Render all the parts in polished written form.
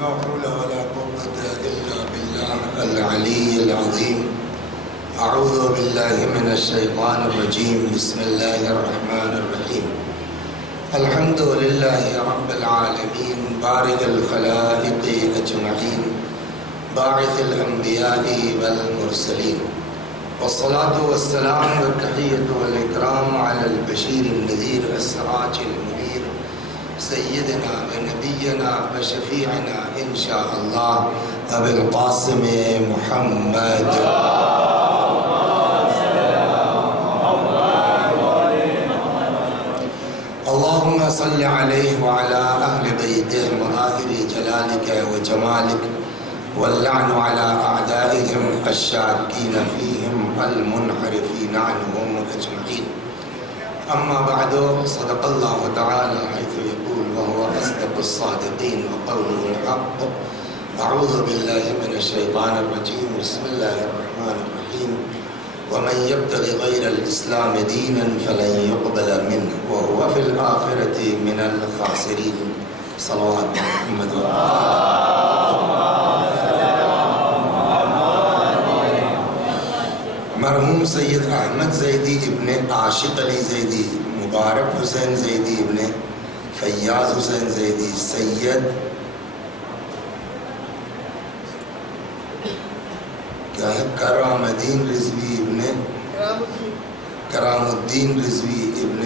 لا حول ولا قوة إلا بالله العلي العظيم. أعوذ بالله من الشيطان الرجيم. بسم الله الرحمن الرحيم. الحمد لله رب العالمين بارئ الخلائق أجمعين باعث الأنبياء والمرسلين، والصلاة والسلام والتحية والإكرام على البشير النذير السراج المنير سيدنا ونبينا وشفيعنا إن شاء الله أبي القاسم محمد. اللهم صل عليه وعلى أهل بيته مظاهر جلالك وجمالك، واللعن على أعدائهم الشاكين فيهم المنحرفين عنهم أجمعين. أما بعد، صدق الله تعالى حيث يقول وهو أصدق الصادقين وقوله الحق. أعوذ بالله من الشيطان الرجيم. بسم الله الرحمن الرحيم. ومن يبتغ غير الإسلام دينا فلن يقبل منه وهو في الآخرة من الخاسرين. صلوات محمد مرحوم سید احمد زیدی ابن عاشق علی زیدی، مبارک حسین زیدی ابن فیاض حسین زیدی، سید کیا ہے کرام الدین رضوی ابن کرام الدین رضوی ابن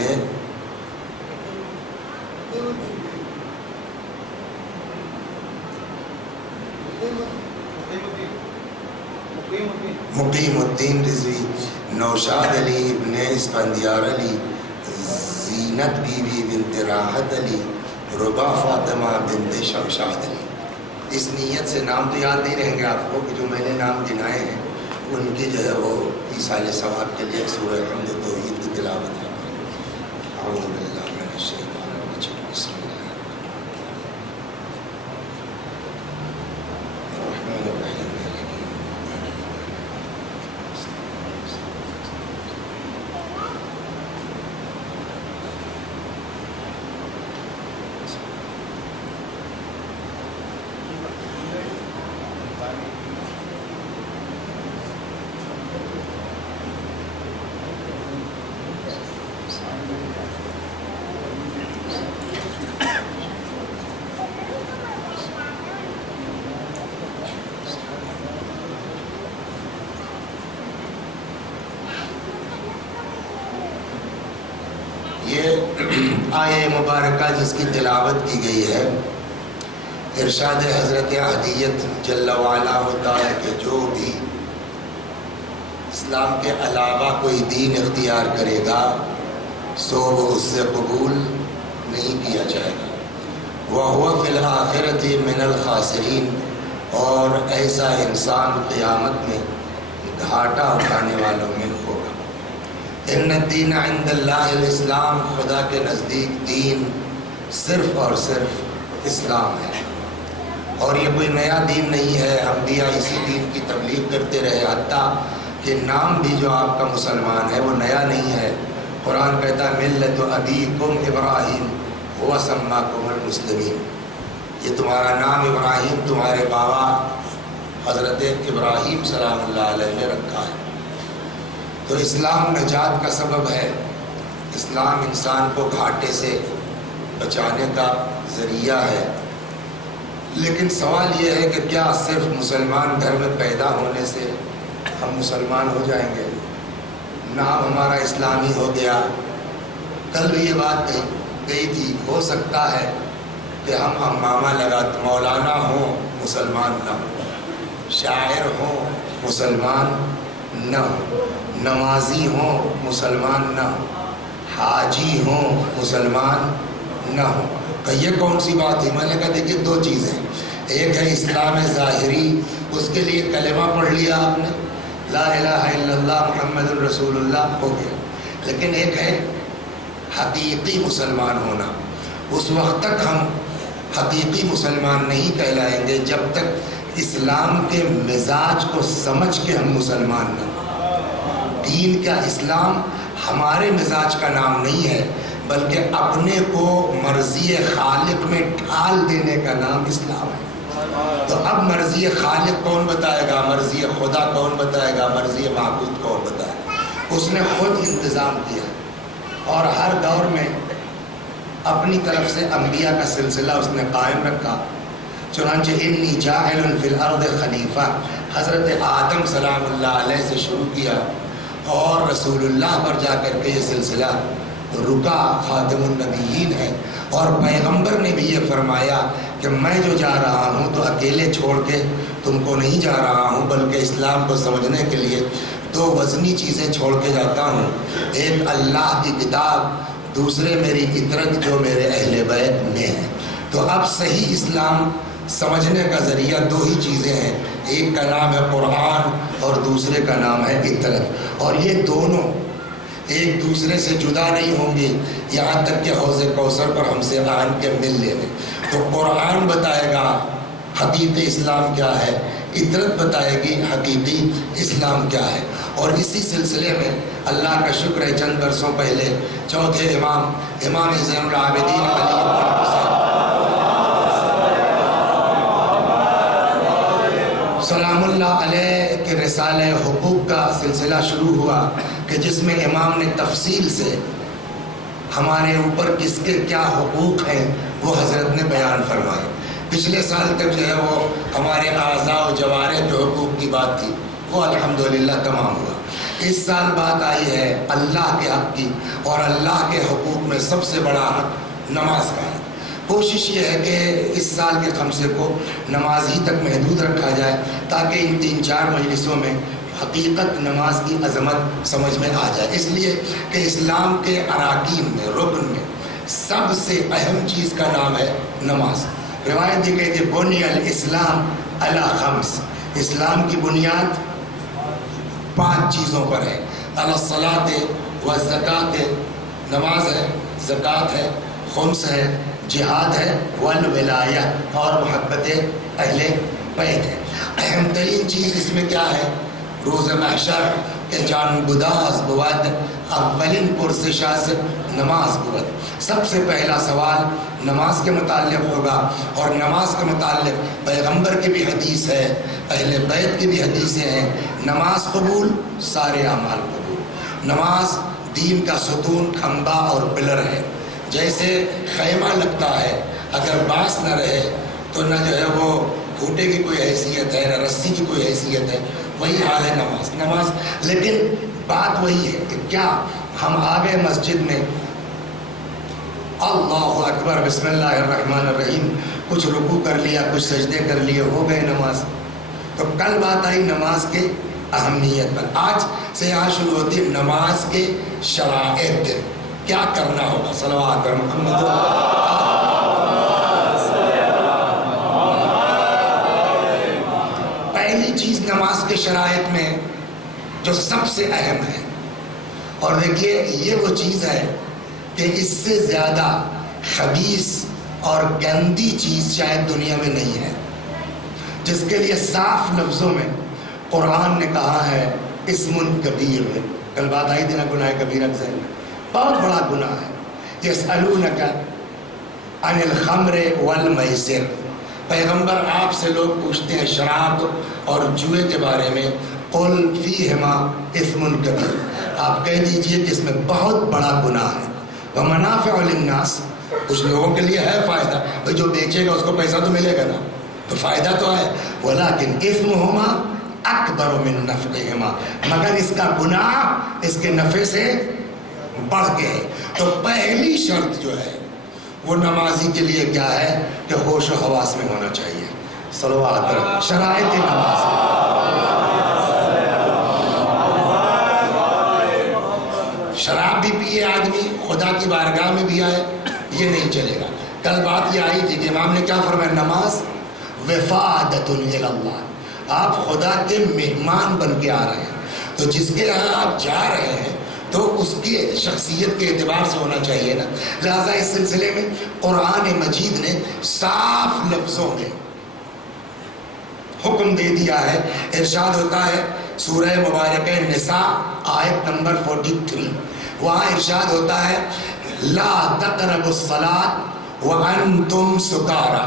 مقیم الدین رضوی، نوشاد علی ابن اسفندیار علی، زینت بی بی بنت راحت علی، ربا فاطمہ بنت شمشاد علی. اس نیت سے نام تو یاد نہیں رہیں گے آپ کو کہ جو میں نے نام گنائے ہیں ان کی جو ہے وہ ایصال ثواب کے لیے سورہ حمد و توحید کی تلاوت ہے. اعوذ باللہ من الشیطان الرجیم. بسم اللہ الرحمن الرحیم. یہ آیہ مبارکہ جس کی تلاوت کی گئی ہے، ارشاد حضرت احدیت جل وعلا ہوتا ہے کہ جو بھی اسلام کے علاوہ کوئی دین اختیار کرے گا سو وہ اس سے قبول نہیں کیا جائے گا. وَهُوَ فِي الْآخِرَةِ مِنَ الْخَاسِرِينَ، اور ایسا انسان قیامت میں گھاٹا اٹھانے والوں میں ہوگا. ان الدین عند اللہ الاسلام، خدا کے نزدیک دین صرف اور صرف اسلام ہے، اور یہ کوئی نیا دین نہیں ہے. انبیاء اسی دین کی تبلیغ کرتے رہے، حتیٰ کہ نام بھی جو آپ کا مسلمان ہے وہ نیا نہیں ہے. قرآن کہتا ہے ملت ابیکم ابراہیم هو سماکم المسلمین، یہ تمہارا نام ابراہیم تمہارے بابا حضرت ابراہیم سلام اللہ علیہ نے رکھا ہے. تو اسلام نجات کا سبب ہے، اسلام انسان کو گھاٹے سے بچانے کا ذریعہ ہے. لیکن سوال یہ ہے کہ کیا صرف مسلمان گھر میں پیدا ہونے سے ہم مسلمان ہو جائیں گے؟ نام ہمارا اسلامی ہو گیا. کل بھی یہ بات گئی تھی، ہو سکتا ہے کہ ہم امامہ مولانا ہوں مسلمان نہ ہوں، شاعر ہوں مسلمان نہ ہوں، نمازی ہوں مسلمان نہ ہوں، حاجی ہوں مسلمان نہ ہوں. کہ یہ کون سی بات ہے؟ میں نے کہا دیکھیے دو چیزیں، ایک ہے اسلام ظاہری، اس کے لیے کلمہ پڑھ لیا آپ نے، لا الہ الا اللہ محمد الرسول اللہ، ہو گیا. لیکن ایک ہے حقیقی مسلمان ہونا. اس وقت تک ہم حقیقی مسلمان نہیں کہلائیں گے جب تک اسلام کے مزاج کو سمجھ کے ہم مسلمان نہ. دین کا اسلام ہمارے مزاج کا نام نہیں ہے، بلکہ اپنے کو مرضی خالق میں ڈھال دینے کا نام اسلام ہے. اب مرضی خالق کون بتائے گا، مرضی خدا کون بتائے گا، مرضی معبود کون بتائے گا؟ اس نے خود انتظام کیا اور ہر دور میں اپنی طرف سے انبیاء کا سلسلہ اس نے قائم رکھا۔ چنانچہ انی جاعل فی الارض خلیفہ حضرت آدم سلام اللہ علیہ سے شروع کیا اور رسول اللہ پر جا کر کے یہ سلسلہ رکا، خاتم النبیین ہے۔ اور پیغمبر نے بھی یہ فرمایا کہ میں جو جا رہا ہوں تو اکیلے چھوڑ کے تم کو نہیں جا رہا ہوں، بلکہ اسلام کو سمجھنے کے لیے دو وزنی چیزیں چھوڑ کے جاتا ہوں، ایک اللہ کی کتاب، دوسرے میری عطرت جو میرے اہل بیت میں ہے۔ تو اب صحیح اسلام سمجھنے کا ذریعہ دو ہی چیزیں ہیں، ایک کا نام ہے قرآن اور دوسرے کا نام ہے عطرت، اور یہ دونوں ایک دوسرے سے جدا نہیں ہوں گے یہاں تک کہ حوض کوثر پر ہم سے آن کے مل لیں۔ تو قرآن بتائے گا حقیقی اسلام کیا ہے، عطرت بتائے گی حقیقی اسلام کیا ہے۔ اور اسی سلسلے میں اللہ کا شکر ہے چند برسوں پہلے چوتھے امام زین العابدین علی بن حسین سلام اللہ علیہ کے رسالہ حقوق کا سلسلہ شروع ہوا کہ جس میں امام نے تفصیل سے ہمارے اوپر کس کے کیا حقوق ہیں وہ حضرت نے بیان فرمائے۔ پچھلے سال تک جو ہے وہ ہمارے اعضاء و جوارح کے حقوق کی بات تھی، وہ الحمدللہ تمام ہوا۔ اس سال بات آئی ہے اللہ کے حق کی، اور اللہ کے حقوق میں سب سے بڑا حق نماز کا ہے۔ کوشش یہ ہے کہ اس سال کے خمسے کو نماز ہی تک محدود رکھا جائے تاکہ ان 3-4 مجلسوں میں حقیقت نماز کی عظمت سمجھ میں آ جائے، اس لیے کہ اسلام کے اراکین میں، رکن میں سب سے اہم چیز کا نام ہے نماز۔ روایت یہ کہتی ہے بنی الاسلام علی خمس، اسلام کی بنیاد 5 چیزوں پر ہے، الصلاۃ والزکوٰۃ، نماز ہے، زکوٰۃ ہے، خمس ہے، جہاد ہے، والولایہ اور محبت اہل بیت ہے۔ اہم ترین چیز اس میں کیا ہے؟ روز محشر کے جان گداز بود اولین پرسش از نماز بود۔ سب سے پہلا سوال نماز کے متعلق ہوگا، اور نماز کے متعلق پیغمبر کی بھی حدیث ہے، اہل بیت کی بھی حدیثیں ہیں، نماز قبول سارے اعمال قبول۔ نماز دین کا ستون، کھمبا اور پلر ہے۔ جیسے خیمہ لگتا ہے، اگر بانس نہ رہے تو نہ جو ہے وہ کھوٹے کی کوئی حیثیت ہے، نہ رسی کی کوئی حیثیت ہے، وہی حال ہے نماز۔ لیکن بات وہی ہے کہ کیا ہم آ گئے مسجد میں، اللہ اکبر بسم اللہ الرحمن الرحیم، کچھ رکوع کر لیا، کچھ سجدے کر لیے، ہو گئے نماز۔ تو کل بات آئی نماز کے اہمیت پر، آج سے یہاں شروع ہوتی ہے نماز کے شرائط، کیا کرنا ہوگا۔ صلوات محمد۔ پہلی چیز نماز کے شرائط میں جو سب سے اہم ہے، اور دیکھیے یہ وہ چیز ہے کہ اس سے زیادہ خبیث اور گندی چیز شاید دنیا میں نہیں ہے، جس کے لیے صاف لفظوں میں قرآن نے کہا ہے اسم کبیر۔ کل بات آئی تھی نا گناہ کبیرہ کے ذہن میں، بہت بڑا گناہ ہے۔ یسألونک عن الخمر والمیسر، پیغمبر آپ سے لوگ پوچھتے ہیں شراب اور جوئے کے بارے میں، قل فیہما اثم کبیر، آپ کہہ دیجئے کہ اس میں بہت بڑا گناہ ہے۔ ومنافع للناس، کچھ لوگوں کے لیے ہے فائدہ، بھئی جو بیچے گا اس کو پیسہ تو ملے گا نا، تو فائدہ تو ہے، ولیکن اثمہما اکبر من نفعہما، مگر اس کا گناہ اس کے نفع سے بڑھ کے ہے۔ تو پہلی شرط جو ہے وہ نمازی کے لیے کیا ہے کہ ہوش و حواس میں ہونا چاہیے۔ صلوات، شرائط نماز۔ شراب بھی پیے آدمی، خدا کی بارگاہ میں بھی آئے، یہ نہیں چلے گا۔ کل بات یہ آئی تھی کہ امام نے کیا فرمایا، نماز وفادۃ الی اللہ، آپ خدا کے مہمان بن کے آ رہے ہیں، تو جس کے یہاں آپ جا رہے ہیں تو اس کی شخصیت کے اعتبار سے ہونا چاہیے نا۔ لہٰذا اس سلسلے میں قرآن مجید نے صاف لفظوں میں حکم دے دیا ہے۔ ارشاد ہوتا ہے سورہ مبارکہ نساء آیت نمبر 43، وہاں ارشاد ہوتا ہے لا تقربوا الصلاۃ وانتم سکارى،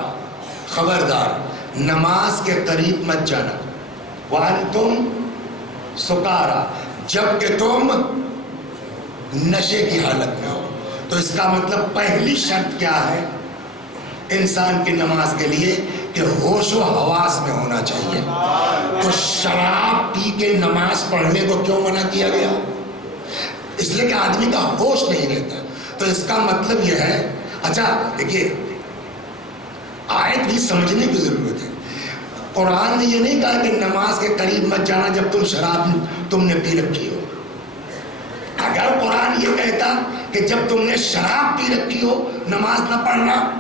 خبردار نماز کے قریب مت جانا، وانتم سکارا، جب کہ تم نشے کی حالت میں ہو۔ تو اس کا مطلب پہلی شرط کیا ہے انسان کی نماز کے لیے؟ کہ ہوش و حواس میں ہونا چاہیے۔ تو شراب پی کے نماز پڑھنے کو کیوں منع کیا گیا؟ اس لیے کہ آدمی کا ہوش نہیں رہتا۔ تو اس کا مطلب یہ ہے، اچھا دیکھیے آیت بھی سمجھنے کی ضرورت ہے۔ قرآن نے یہ نہیں کہا کہ نماز کے قریب مت جانا جب تم نے پی رکھی ہو۔ اگر قرآن یہ کہتا کہ جب تم نے شراب پی رکھی ہو نماز نہ پڑھنا،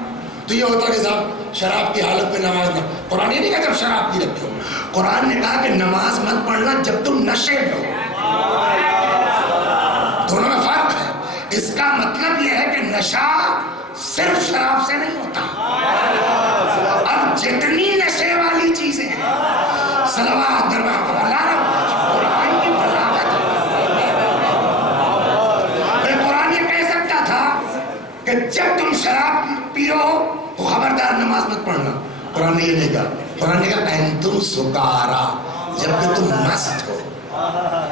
تو یہ ہوتا کہ صاحب شراب کی حالت میں نماز نہ۔ قرآن یہ نہیں کہا جب شراب پی رکھی ہو، قرآن نے کہا کہ نماز مت پڑھنا جب تم نشے میں ہو۔ دونوں میں فرق ہے۔ اس کا مطلب یہ ہے کہ نشہ صرف شراب سے نہیں ہوتا، اب جتنی نشے والی چیزیں ہیں، صلوات دربار قرآن کی بلاغت ہے۔ قرآن یہ کہہ سکتا تھا کہ جب تم شراب پیو تو خبردار نماز مت پڑھنا، قرآن نے یہ نہیں کہا۔ قرآن نے کہا انتم سکارا، جب کہ تم مست ہو،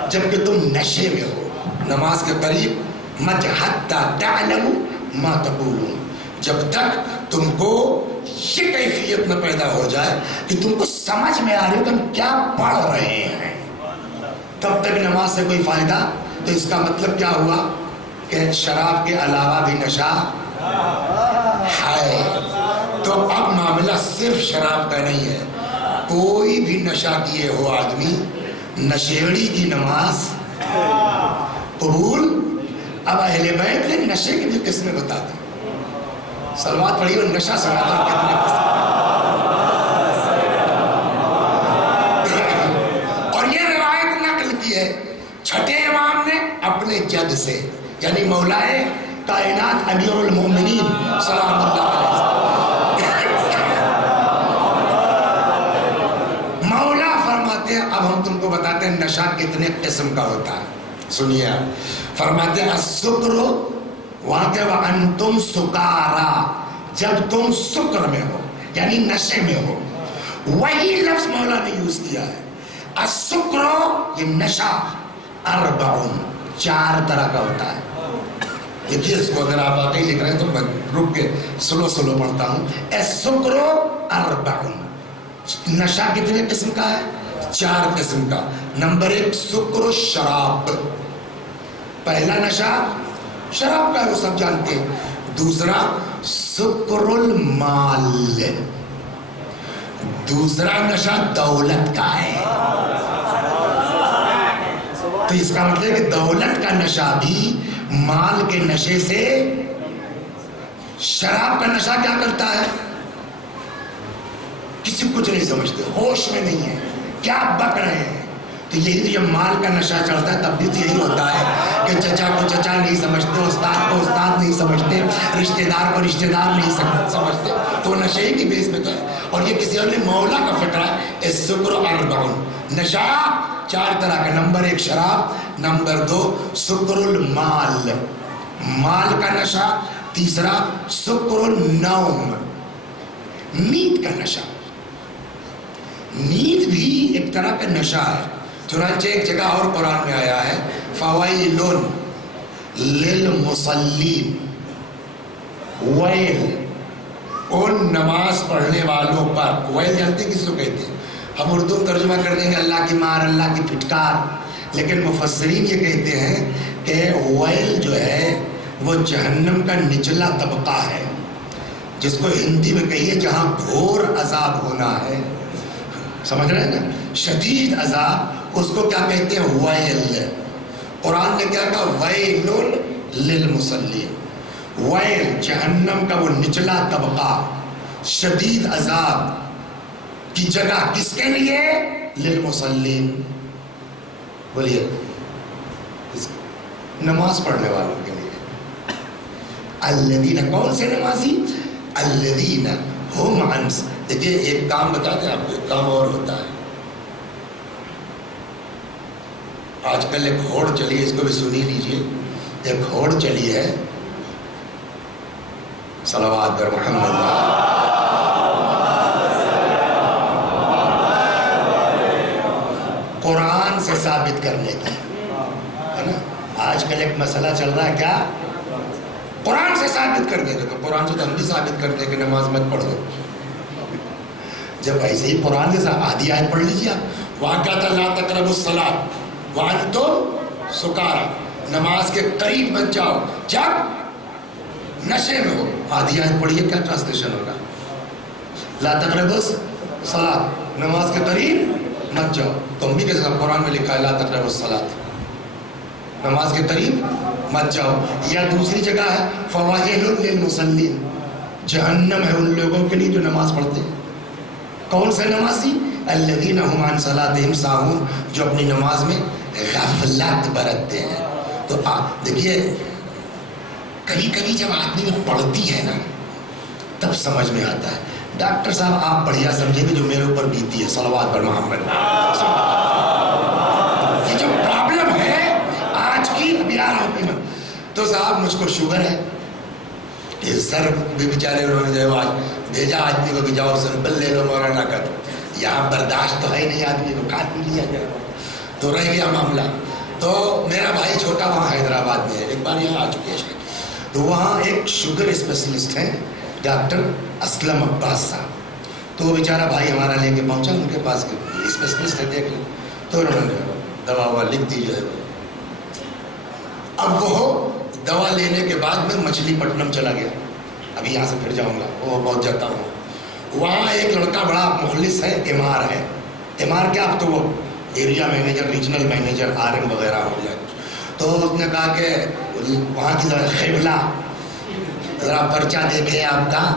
جب کہ تم نشے میں ہو، نماز کے قریب مت حتی تعلموا ما تقولون، جب تک تم کو یہ کیفیت نہ پیدا ہو جائے کہ تم کو سمجھ میں آ رہی ہو کہ ہم کیا پڑھ رہے ہیں، تب تک نماز سے کوئی فائدہ۔ تو اس کا مطلب کیا ہوا کہ شراب کے علاوہ بھی نشہ ہے۔ تو اب معاملہ صرف شراب کا نہیں ہے، کوئی بھی نشہ کیے ہو آدمی، نشیڑی کی نماز قبول۔ اب اہل بیت نے نشے کی بھی قسمیں بتا دی، صلوات پڑھی اور نشہ سناتا اور کتنے قسم۔ اور یہ روایت نقل کی ہے چھٹے امام نے اپنے جد سے، یعنی مولائے کائنات امیر المومنین سلام اللہ علیہ، مولا فرماتے ہیں اب ہم تم کو بتاتے ہیں نشہ کتنے قسم کا ہوتا ہے۔ سنیے، فرماتے ہیں السکر وہاں کہ وانتم سکارا، جب تم سکر میں ہو یعنی نشے میں ہو، وہی لفظ مولا نے یوز کیا ہے۔ السکر یہ نشہ، اربعون چار طرح کا ہوتا ہے۔ دیکھیے اس کو اگر آپ واقعی لکھ رہے ہیں تو میں رک کے سلو پڑھتا ہوں۔ السکر اربعون، نشہ کتنے قسم کا ہے؟ چار قسم کا۔ نمبر ایک سکر الشراب، پہلا نشہ شراب کا ہے وہ سب جانتے ہیں۔ دوسرا سکر المال، دوسرا نشہ دولت کا ہے۔ تو اس کا مطلب ہے کہ دولت کا نشہ بھی مال کے نشے سے، شراب کا نشہ کیا کرتا ہے؟ کسی کچھ نہیں سمجھتے، ہوش میں نہیں ہے، کیا بک رہے ہیں۔ تو یہی تو یہ مال کا نشہ چڑھتا ہے تب بھی تو یہی ہوتا ہے کہ چچا کو چچا نہیں سمجھتے، استاد کو استاد نہیں سمجھتے، رشتہ دار کو رشتہ دار نہیں سمجھتے، تو نشے کی بیس پہ تو ہے۔ اور یہ کسی اور نے مولا کا فکرہ ہے۔ السکر اربعون، نشہ چار طرح کا، نمبر ایک شراب، نمبر دو سکر المال مال کا نشہ، تیسرا سکر النوم نیند کا نشہ۔ نیند بھی ایک طرح کا نشہ ہے، چنانچہ ایک جگہ اور قرآن میں آیا ہے فویل للمصلین، ویل ان نماز پڑھنے والوں پر۔ ویل جانتے کس کو کہتے ہیں؟ ہم اردو ترجمہ کر دیں گے اللہ کی مار، اللہ کی پھٹکار، لیکن مفسرین یہ کہتے ہیں کہ ویل جو ہے وہ جہنم کا نچلا طبقہ ہے، جس کو ہندی میں کہیے جہاں گھور عذاب ہونا ہے، سمجھ رہے ہیں نا، شدید عذاب، اس کو کیا کہتے ہیں؟ ویل۔ قرآن نے کیا کہا؟ ویل للمصلین، ویل جہنم کا وہ نچلا طبقہ، شدید عذاب کی جگہ کس کے لیے؟ للمصلین، بولیے نماز پڑھنے والوں کے لیے۔ الذین، کون سے نمازی؟ الذین ہم عن، دیکھیے ایک کام بتا دیں آپ کو، ایک کام اور ہوتا ہے، آج کل ایک ہوڑ چلی ہے، اس کو بھی سنی لیجئے، ایک ہوڑ چلی ہے صلوات پر محمد، ثابت کرنے کی، ہے نا؟ آج کل ایک مسئلہ چل رہا ہے کیا؟ قرآن سے ثابت کر دے گا، تو قرآن سے تو ہم بھی ثابت کر دیں کہ نماز مت پڑھ دو۔ جب ایسے ہی قرآن سے آدھی آیت پڑھ لیجیے آپ، وہاں کیا تھا؟ لا تقربوا الصلاۃ وانتم سکارا، نماز کے قریب مت جاؤ جب نشے میں ہو۔ آدھی آیت پڑھیے، کیا ٹرانسلیشن ہوگا؟ لا تقربوا الصلاۃ، نماز کے قریب مت جاؤ۔ تو ہم بھی کہتے ہیں قرآن میں لکھا ہے لا تقربوا الصلاۃ، نماز کے قریب مت جاؤ۔ یا دوسری جگہ ہے فوائل للمصلین، جہنم ہے ان لوگوں کے لیے جو نماز پڑھتے ہیں۔ کون سے نمازی؟ الذین هم عن صلاتهم ساہون، جو اپنی نماز میں غفلت برتتے ہیں۔ تو دیکھیے کبھی کبھی جب آدمی میں پڑھتی ہے نا تب سمجھ میں آتا ہے۔ ڈاکٹر صاحب آپ بڑھیا سمجھیں گے جو میرے اوپر بیتی ہے، صلوات پر محمد۔ یہ جو پرابلم ہے آج کی، ابھی آ رہا ہوں، تو صاحب مجھ کو شوگر ہے، یہ سر بھی بیچارے انہوں نے جو آج بھیجا آدمی کو کہ جاؤ سمپل لے لو مولانا کا، تو یہاں برداشت تو ہے نہیں، آدمی کو کاٹ بھی لیا گیا تو رہ گیا معاملہ۔ تو میرا بھائی چھوٹا وہاں حیدرآباد میں ہے، ایک بار یہاں آ چکے ہیں، تو وہاں ایک شوگر اسپیشلسٹ ہیں ڈاکٹر اسلم عباس صاحب، تو وہ بیچارہ بھائی ہمارا لے کے پہنچا ان کے پاس کہ اسپیشلسٹ ہے دیکھ لیں، تو انہوں نے دوا ووا لکھ دی جو ہے۔ اب وہ دوا لینے کے بعد میں مچھلی پٹنم چلا گیا، ابھی یہاں سے پھر جاؤں گا، وہ پہنچ جاتا ہوں۔ وہاں ایک لڑکا بڑا مخلص ہے، امار ہے، امار کیا اب تو وہ area manager, regional manager, R M وغیرہ ہو گیا۔ تو اس نے کہا کہ وہاں کی ذرا قبلہ ذرا پرچہ دیکھیں آپ کا،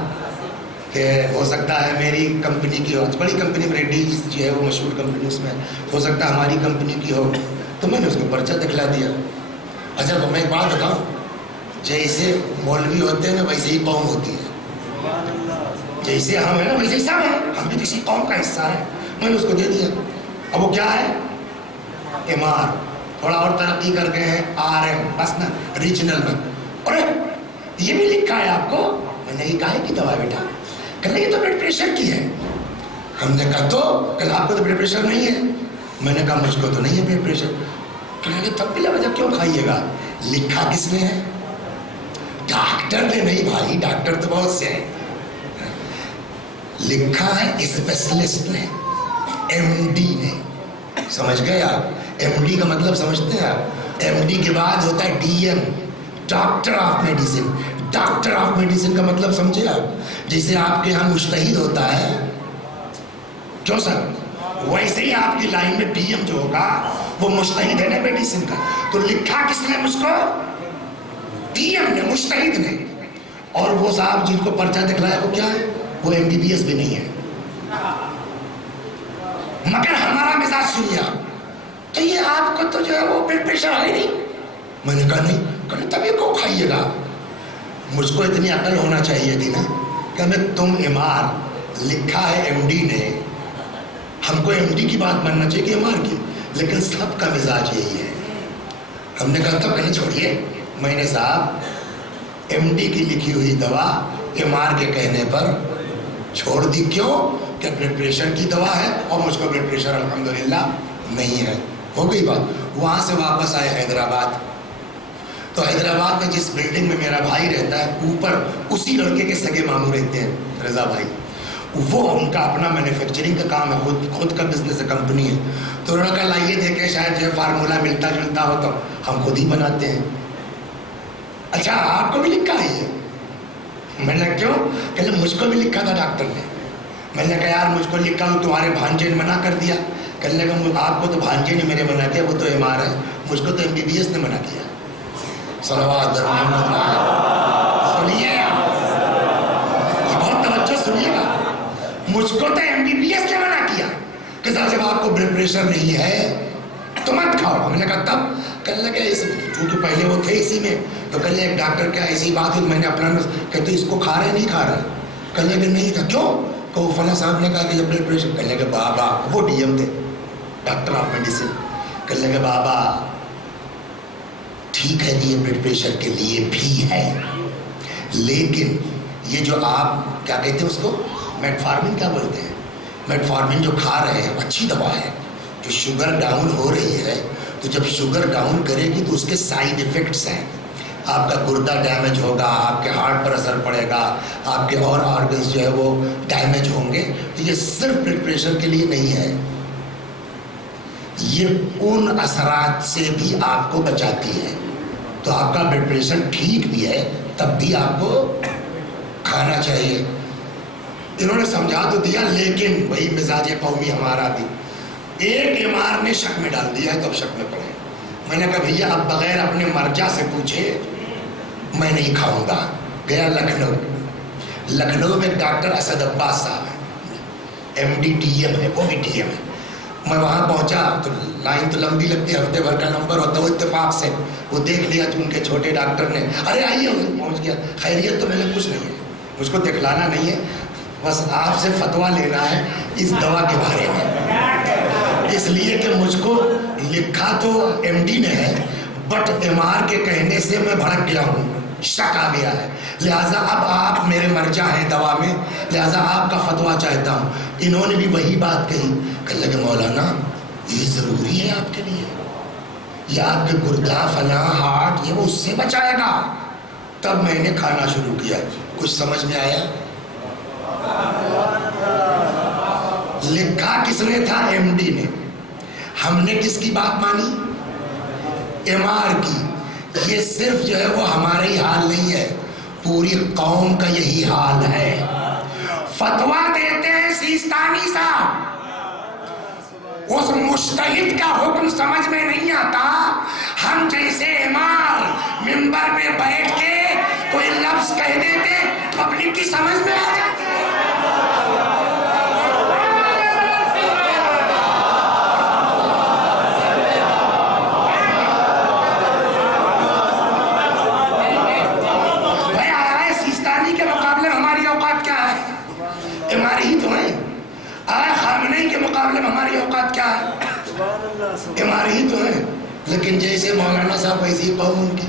کہ ہو سکتا ہے میری کمپنی کی ہو، بڑی کمپنی ریڈیز جو ہے وہ مشہور کمپنی، اس میں ہو سکتا ہے ہماری کمپنی کی ہو۔ تو میں نے اس کو پرچہ دکھلا دیا۔ اچھا تو میں ایک بات بتاؤں، جیسے مولوی ہوتے ہیں نا ویسے ہی قوم ہوتی ہے، جیسے ہم ہیں نا ویسے ہی سب ہیں، ہم بھی کسی قوم کا حصہ ہیں۔ میں نے اس کو دے دیا۔ اب وہ کیا ہے؟ امار، تھوڑا اور ترقی کر گئے ہیں آر ایم، بس نا ریجنل میں۔ اور یہ بھی لکھا ہے آپ کو؟ میں نے یہ کہا کہ دوا بیٹا، کہنے یہ تو بلڈ پریشر کی ہے۔ ہم نے کہا تو کہ آپ کو تو بلڈ پریشر نہیں ہے۔ میں نے کہا مجھ کو تو نہیں ہے بلڈ پریشر۔ کہنے لگے تب بلا وجہ کیوں کھائیے گا؟ لکھا کس نے ہے؟ ڈاکٹر نے نہیں بھائی، ڈاکٹر تو بہت سے ہیں، لکھا ہے اسپیشلسٹ نے، ایم ڈی نے۔ سمجھ گئے آپ؟ ایم ڈی کا مطلب سمجھتے ہیں آپ؟ ایم ڈی کے بعد ہوتا ہے D M, doctor of medicine. Doctor of medicine کا مطلب سمجھے آپ؟ جیسے آپ کے یہاں مجتہد ہوتا ہے، کیوں سر؟ ویسے ہی آپ کی لائن میں ڈی ایم جو ہوگا وہ مجتہد ہے نا میڈیسن کا۔ تو لکھا کس نے مجھ کو؟ ڈی ایم نے، مجتہد نے۔ اور وہ صاحب جن کو پرچہ دکھلایا وہ کیا ہے؟ وہ ایم بی بی ایس بھی نہیں ہے۔ مگر ہمارا مزاج سنیا، تو یہ آپ کو تو جو ہے وہ بلڈ پریشر ہے نہیں۔ میں نے کہا نہیں۔ کہنے تب یہ کو کھائیے گا؟ مجھ کو اتنی عقل ہونا چاہیے تھی نا کہ ہمیں تم امار، لکھا ہے ایم ڈی نے، ہم کو ایم ڈی کی بات ماننا چاہیے کہ امار کی، لیکن سب کا مزاج یہی ہے۔ ہم نے کہا تب کہیں چھوڑیے، میں نے صاحب ایم ڈی کی لکھی ہوئی دوا امار کے کہنے پر چھوڑ دی۔ کیوں؟ کہ بلڈ پریشر کی دوا ہے اور مجھ کو بلڈ پریشر الحمدللہ نہیں ہے۔ ہو گئی بات۔ وہاں سے واپس آئے حیدرآباد، تو حیدرآباد میں جس بلڈنگ میں میرا بھائی رہتا ہے، اوپر اسی لڑکے کے سگے ماموں رہتے ہیں، رضا بھائی، وہ ان کا اپنا مینوفیکچرنگ کا کام ہے، خود کا بزنس ہے، کمپنی ہے۔ تو انہوں نے کہا لائیے دیکھیں شاید جو فارمولا ملتا جلتا ہو تو ہم خود ہی بناتے ہیں۔ اچھا آپ کو بھی لکھا ہے یہ؟ میں نے کیوں؟ کہ مجھ کو بھی لکھا تھا ڈاکٹر نے۔ میں نے کہا یار مجھ کو لکھا ہوں، تمہارے بھانجے نے منع کر دیا۔ کہنے لگا آپ کو تو بھانجے نے میرے منع کیا، وہ تو امار ہے، مجھ کو تو ایم بی بی ایس نے منع کیا۔ صلوات سنیے، یہ بہت توجہ سنیے گا، مجھ کو تو ایم بی بی ایس نے منع کیا کہ صاحب جب آپ کو بلڈ پریشر نہیں ہے تو مت کھاؤ۔ میں نے کہا تب؟ کہنے لگے کیونکہ پہلے وہ تھے اسی میں، تو کہنے ایک ڈاکٹر کیا ایسی بات ہوئی، میں نے اپنا کہتے اس کو کھا رہے نہیں کھا رہے؟ کہنے لگے نہیں تھا۔ کیوں؟ کہ وہ فلاں صاحب نے کہا کہ جب بلڈ پریشر، کہنے لگے بابا، وہ ڈی ایم تھے، ڈاکٹر آف میڈیسن، کہنے لگے بابا ٹھیک ہے یہ بلڈ پریشر کے لیے بھی ہے، لیکن یہ جو آپ کیا کہتے ہیں اس کو، میٹفارمن کیا بولتے ہیں، میٹفارمن جو کھا رہے ہیں اچھی دوا ہے، جو شوگر ڈاؤن ہو رہی ہے، تو جب شوگر ڈاؤن کرے گی تو اس کے سائیڈ ایفیکٹس ہیں. آپ کا گردہ ڈیمیج ہوگا، آپ کے ہارٹ پر اثر پڑے گا، آپ کے اور آرگنز جو ہے وہ ڈیمیج ہوں گے. تو یہ صرف بلڈ پریشر کے لیے نہیں ہے، یہ ان اثرات سے بھی آپ کو بچاتی ہے. تو آپ کا بلڈ پریشر ٹھیک بھی ہے تب بھی آپ کو کھانا چاہیے. انہوں نے سمجھا تو دیا، لیکن وہی مزاج قومی ہمارا بھی. ایک ایم نے شک میں ڈال دیا ہے تو اب شک میں پڑے. میں نے کہا بھیا اب بغیر اپنے مرجع سے پوچھے میں نہیں کھاؤں گا. گیا لکھنؤ میں ڈاکٹر اسد عباس صاحب ہیں، ایم ڈی ٹی ایم ہے، وہ بھی ٹی ایم ہے. میں وہاں پہنچا تو لائن تو لمبی لگتی ہے، ہفتے بھر کا نمبر ہوتا ہے. وہ اتفاق سے وہ دیکھ لیا تو ان کے چھوٹے ڈاکٹر نے ارے آئیے پہنچ گیا. خیریت تو میں نے کچھ نہیں ہے، مجھ کو دکھلانا نہیں ہے، بس آپ سے فتویٰ لینا ہے اس دوا کے بارے میں. اس لیے کہ مجھ کو لکھا تو ایم ڈی نے ہے، بٹ ایم آر کے کہنے سے میں بھڑک گیا ہوں، شک آ گیا ہے. لہٰذا اب آپ میرے مرجع ہیں دوا میں، لہٰذا آپ کا فتویٰ چاہتا ہوں. انہوں نے بھی وہی بات کہی. کہنے لگے مولانا یہ ضروری ہے آپ کے لیے، یہ آپ کے گردہ فلاں ہارٹ یہ وہ اس سے بچائے گا. تب میں نے کھانا شروع کیا. کچھ سمجھ میں آیا؟ لکھا کس نے تھا؟ ایم ڈی نے. ہم نے کس کی بات مانی؟ ایم آر کی. یہ صرف جو ہے وہ ہمارا ہی حال نہیں ہے، پوری قوم کا یہی حال ہے. فتویٰ دیتے ہیں سیستانی صاحب، اس مجتہد کا حکم سمجھ میں نہیں آتا. ہم جیسے امام منبر میں بیٹھ کے کوئی لفظ کہہ دیتے، پبلک کی سمجھ میں آ جاتی ہے. بھائی آئے سیستانی کے مقابلے میں ہماری اوقات کیا ہے؟ ہماری ہی تو ہیں. خامنئی کے مقابلے میں ہماری اوقات کیا ہے؟ ہماری ہی تو ہے. لیکن جیسے مولانا صاحب ویسی قوم ان کی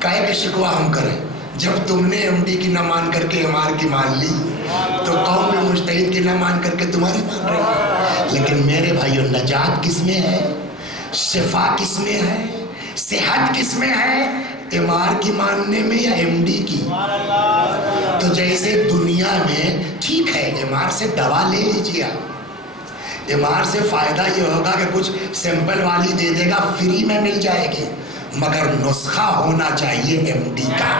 کہے کہ شکوہ ہم کریں. جب تم نے ایم ڈی کی نہ مان کر کے ایم آر کی مان لی تو قوم میں مجتہد کی نہ مان کر کے تمہاری مان رہی ہے. لیکن میرے بھائیو نجات کس میں ہے؟ شفا کس میں ہے؟ صحت کس میں ہے؟ ایم آر کی ماننے میں یا ایم ڈی کی؟ تو جیسے دنیا میں ٹھیک ہے ایم آر سے دوا لے لیجیے آپ، ایم آر سے فائدہ یہ ہوگا کہ کچھ سیمپل والی دے دے گا، فری میں مل جائے گی، مگر نسخہ ہونا چاہیے ایم ڈی کا.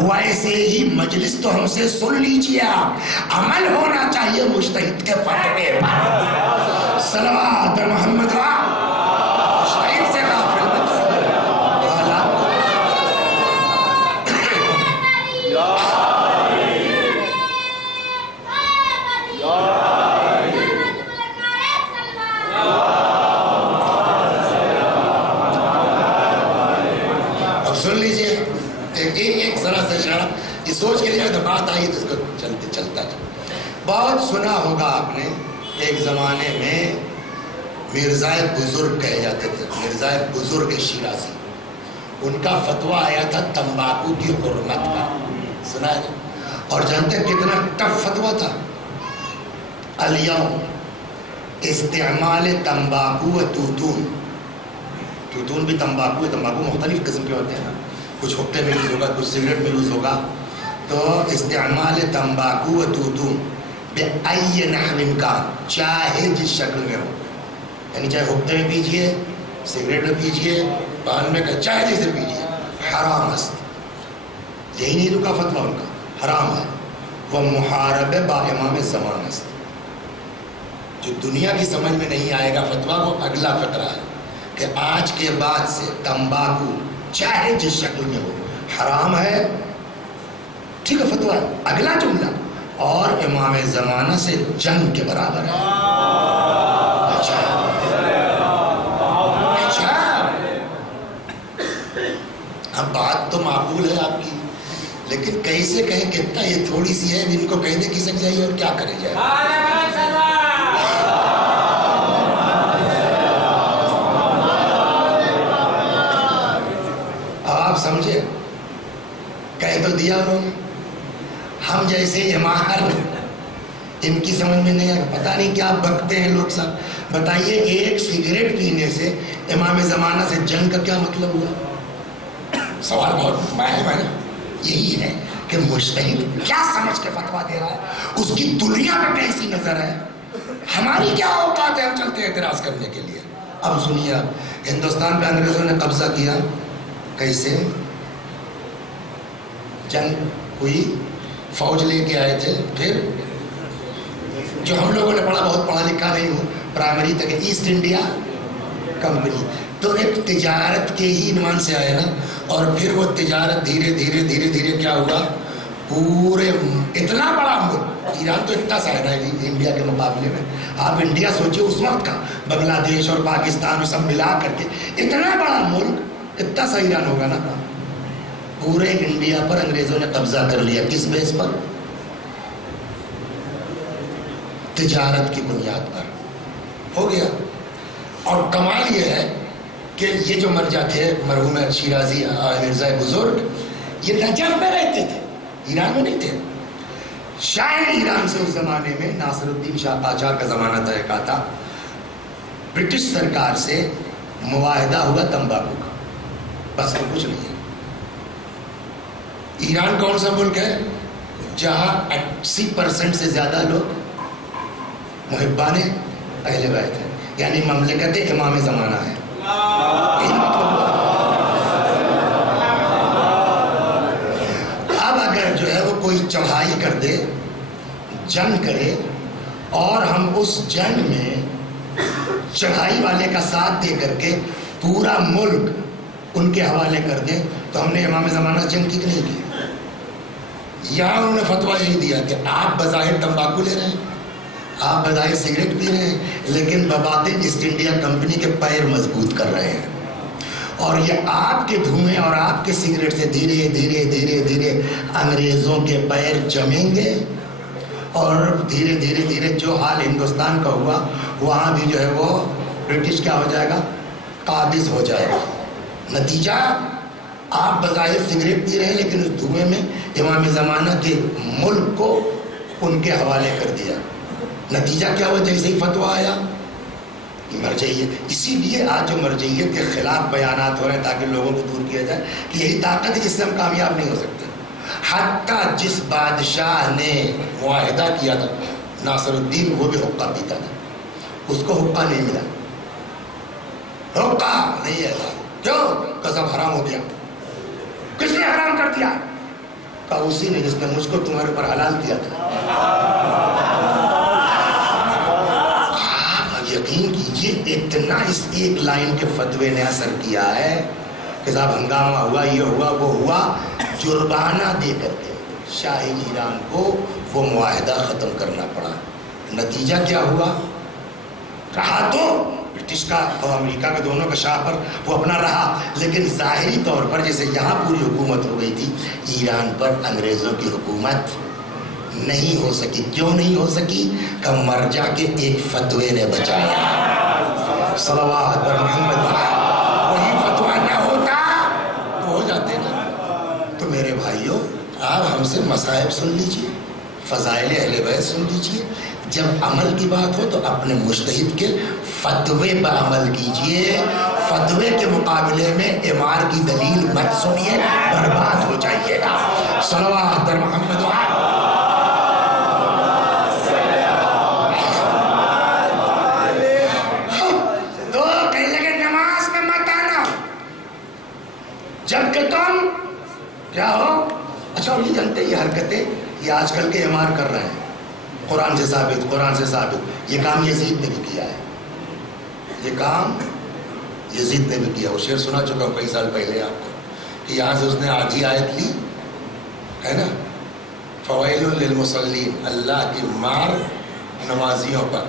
ویسے ہی مجلس تو ہم سے سن لیجیے آپ، عمل ہونا چاہیے مجتہد کے فتوے پر. صلوات محمد را مجتہد سے غافل مت. سن لیجئے ایک ذرا سے اشارہ، یہ سوچ کے لیے تو بات آئی تو اس کو چلتا. بہت سنا ہوگا آپ نے، ایک زمانے میں مرزائے بزرگ کہے جاتے تھے، مرزائے بزرگ شیرازی، ان کا فتویٰ آیا تھا تمباکو کی حرمت کا. سنا ہے؟ اور جانتے ہیں کتنا ٹف فتویٰ تھا؟ الیوم استعمال تمباکو و توتون. توتون بھی تمباکو ہے، تمباکو مختلف قسم کے ہوتے ہیں، کچھ حقے میں یوز ہوگا، کچھ سگریٹ میں یوز ہوگا. تو استعمال تمباکو و توتون بأی نحو کا، چاہے جس شکل میں ہو، یعنی چاہے حقے میں پیجئے، سگریٹ میں پیجئے، پان میں چاہے جیسے پیجئے، حرام است. یہی نہیں رکا فتویٰ ان کا، حرام ہے. وہ محارب با امام زمان است. جو دنیا کی سمجھ میں نہیں آئے گا فتویٰ، وہ اگلا فقرہ ہے کہ آج کے بعد سے تمباکو چاہے جس شکل میں ہو حرام ہے. ٹھیک ہے فتویٰ. اگلا جملہ اور امام زمانہ سے جنگ کے برابر ہے. اچھا اب بات تو معقول ہے آپ کی، لیکن کیسے کہیں کہتا یہ تھوڑی سی ہے، ان کو کہہ دے کھسک جائیے اور کیا کرے جائے. آپ سمجھے، کہہ تو دیا انہوں نے. ہم جیسے امام ان کی سمجھ میں نہیں آئے، پتہ نہیں کیا بکتے ہیں لوگ صاحب. بتائیے ایک سگریٹ پینے سے امام زمانہ سے جنگ کا کیا مطلب ہوا؟ سوال بہت ماہر ہے نا. یہی ہے کہ مجتہد کیا سمجھ کے فتویٰ دے رہا ہے، اس کی دنیا میں کیسی نظر ہے، ہماری کیا اوقات ہے ہم چلتے ہیں اعتراض کرنے کے لیے. اب سنیے، ہندوستان پہ انگریزوں نے قبضہ کیا کیسے؟ جنگ ہوئی، فوج لے کے آئے تھے، پھر جو ہم لوگوں نے پڑھا، بہت پڑھا لکھا نہیں ہوں، پرائمری تک، ایسٹ انڈیا کمپنی، تو ایک تجارت کے ہی عنوان سے آئے نا. اور پھر وہ تجارت دھیرے دھیرے دھیرے دھیرے کیا ہوا، پورے اتنا بڑا ملک، ایران تو اتنا سا ہے نا انڈیا کے مقابلے میں. آپ انڈیا سوچیے اس وقت کا، بنگلہ دیش اور پاکستان سب ملا کر کے اتنا بڑا ملک، اتنا سا ایران ہوگا نا. پورے انڈیا پر انگریزوں نے قبضہ کر لیا. کس بیس پر؟ تجارت کی بنیاد پر ہو گیا. اور کمال یہ ہے کہ یہ جو مرجع تھے مرحوم شیرازی مرزا بزرگ، یہ نجف میں رہتے تھے، ایران میں نہیں تھے. شاہ ایران سے اس زمانے میں ناصر الدین شاہ قاجار کا زمانہ طے کا تھا. برٹش سرکار سے معاہدہ ہوا تمباکو کا، بس اور کچھ نہیں ہے. ایران کون سا ملک ہے جہاں 80% سے زیادہ لوگ محبان اہل بیت ہیں، یعنی مملکت امام زمانہ ہے. اب اگر جو ہے وہ کوئی چڑھائی کر دے، جنگ کرے، اور ہم اس جنگ میں چڑھائی والے کا ساتھ دے کر کے پورا ملک ان کے حوالے کر دیں، تو ہم نے امام زمانہ جنگ کی کہ نہیں کی؟ یہاں انہوں نے فتویٰ یہی دیا کہ آپ بظاہر تمباکو لے رہے ہیں، آپ بظاہر سگریٹ پی رہے ہیں، لیکن بباطن ایسٹ انڈیا کمپنی کے پیر مضبوط کر رہے ہیں. اور یہ آپ کے دھوئیں اور آپ کے سگریٹ سے دھیرے دھیرے دھیرے دھیرے انگریزوں کے پیر جمیں گے، اور دھیرے دھیرے دھیرے جو حال ہندوستان کا ہوا، وہاں بھی جو ہے وہ برٹش کیا ہو جائے گا، قابض ہو جائے گا. نتیجہ آپ بظاہر سگریٹ پی رہے ہیں، لیکن اس دھوئیں میں امام زمانہ کے ملک کو ان کے حوالے کر دیا. نتیجہ کیا ہوا؟ جیسے ہی فتویٰ آیا مرجعیت. اسی لیے آج جو مرجعیت کے خلاف بیانات ہو رہے ہیں تاکہ لوگوں کو دور کیا جائے کہ یہی طاقت ہے جس سے ہم کامیاب نہیں ہو سکتے. حتیٰ جس بادشاہ نے معاہدہ کیا تھا ناصر الدین، وہ بھی حقہ پیتا تھا، اس کو حقہ نہیں ملا. حقہ نہیں ہے. کیوں؟ قذف حرام ہو گیا. کس نے حرام کر دیا؟ کہا اسی نے جس نے مجھ کو تمہارے اوپر حلال کیا تھا. آپ یقین کیجیے اتنا اس ایک لائن کے فتوے نے اثر کیا ہے کہ صاحب ہنگامہ ہوا، یہ ہوا، وہ ہوا. جرمانہ دے کر کے شاہ ایران کو وہ معاہدہ ختم کرنا پڑا. نتیجہ کیا ہوا؟ رہا تو برٹش کا اور امریکہ کے دونوں کا شاہ پر وہ اپنا رہا، لیکن ظاہری طور پر جیسے یہاں پوری حکومت ہو گئی تھی، ایران پر انگریزوں کی حکومت نہیں ہو سکی. کیوں نہیں ہو سکی؟ کہ مرجع کے ایک فتوے نے بچایا. صلوات بر محمد. وہی فتویٰ نہ ہوتا تو ہو جاتے نا. تو میرے بھائیوں، آپ ہم سے مصائب سن لیجئے، فضائل اہل بیت سن لیجئے. جب عمل کی بات ہو تو اپنے مجتہد کے فتوے پر عمل کیجئے. فتوے کے مقابلے میں امار کی دلیل مت سنیے، برباد ہو جائیے گا. صلوات بر محمد. تو کہنے لگے نماز میں مت آنا جب کہ تم کیا ہو. اچھا یہ جانتے یہ حرکتیں یہ آج کل کے امار کر رہے ہیں، قرآن سے ثابت، قرآن سے ثابت. یہ کام یزید نے بھی کیا ہے، یہ کام یزید نے بھی کیا. وہ شعر سنا چکا ہوں کئی سال پہلے آپ کو کہ یہاں سے اس نے آدھی آیت لی ہے نا، فویل للمصلین، اللہ کی مار نمازیوں پر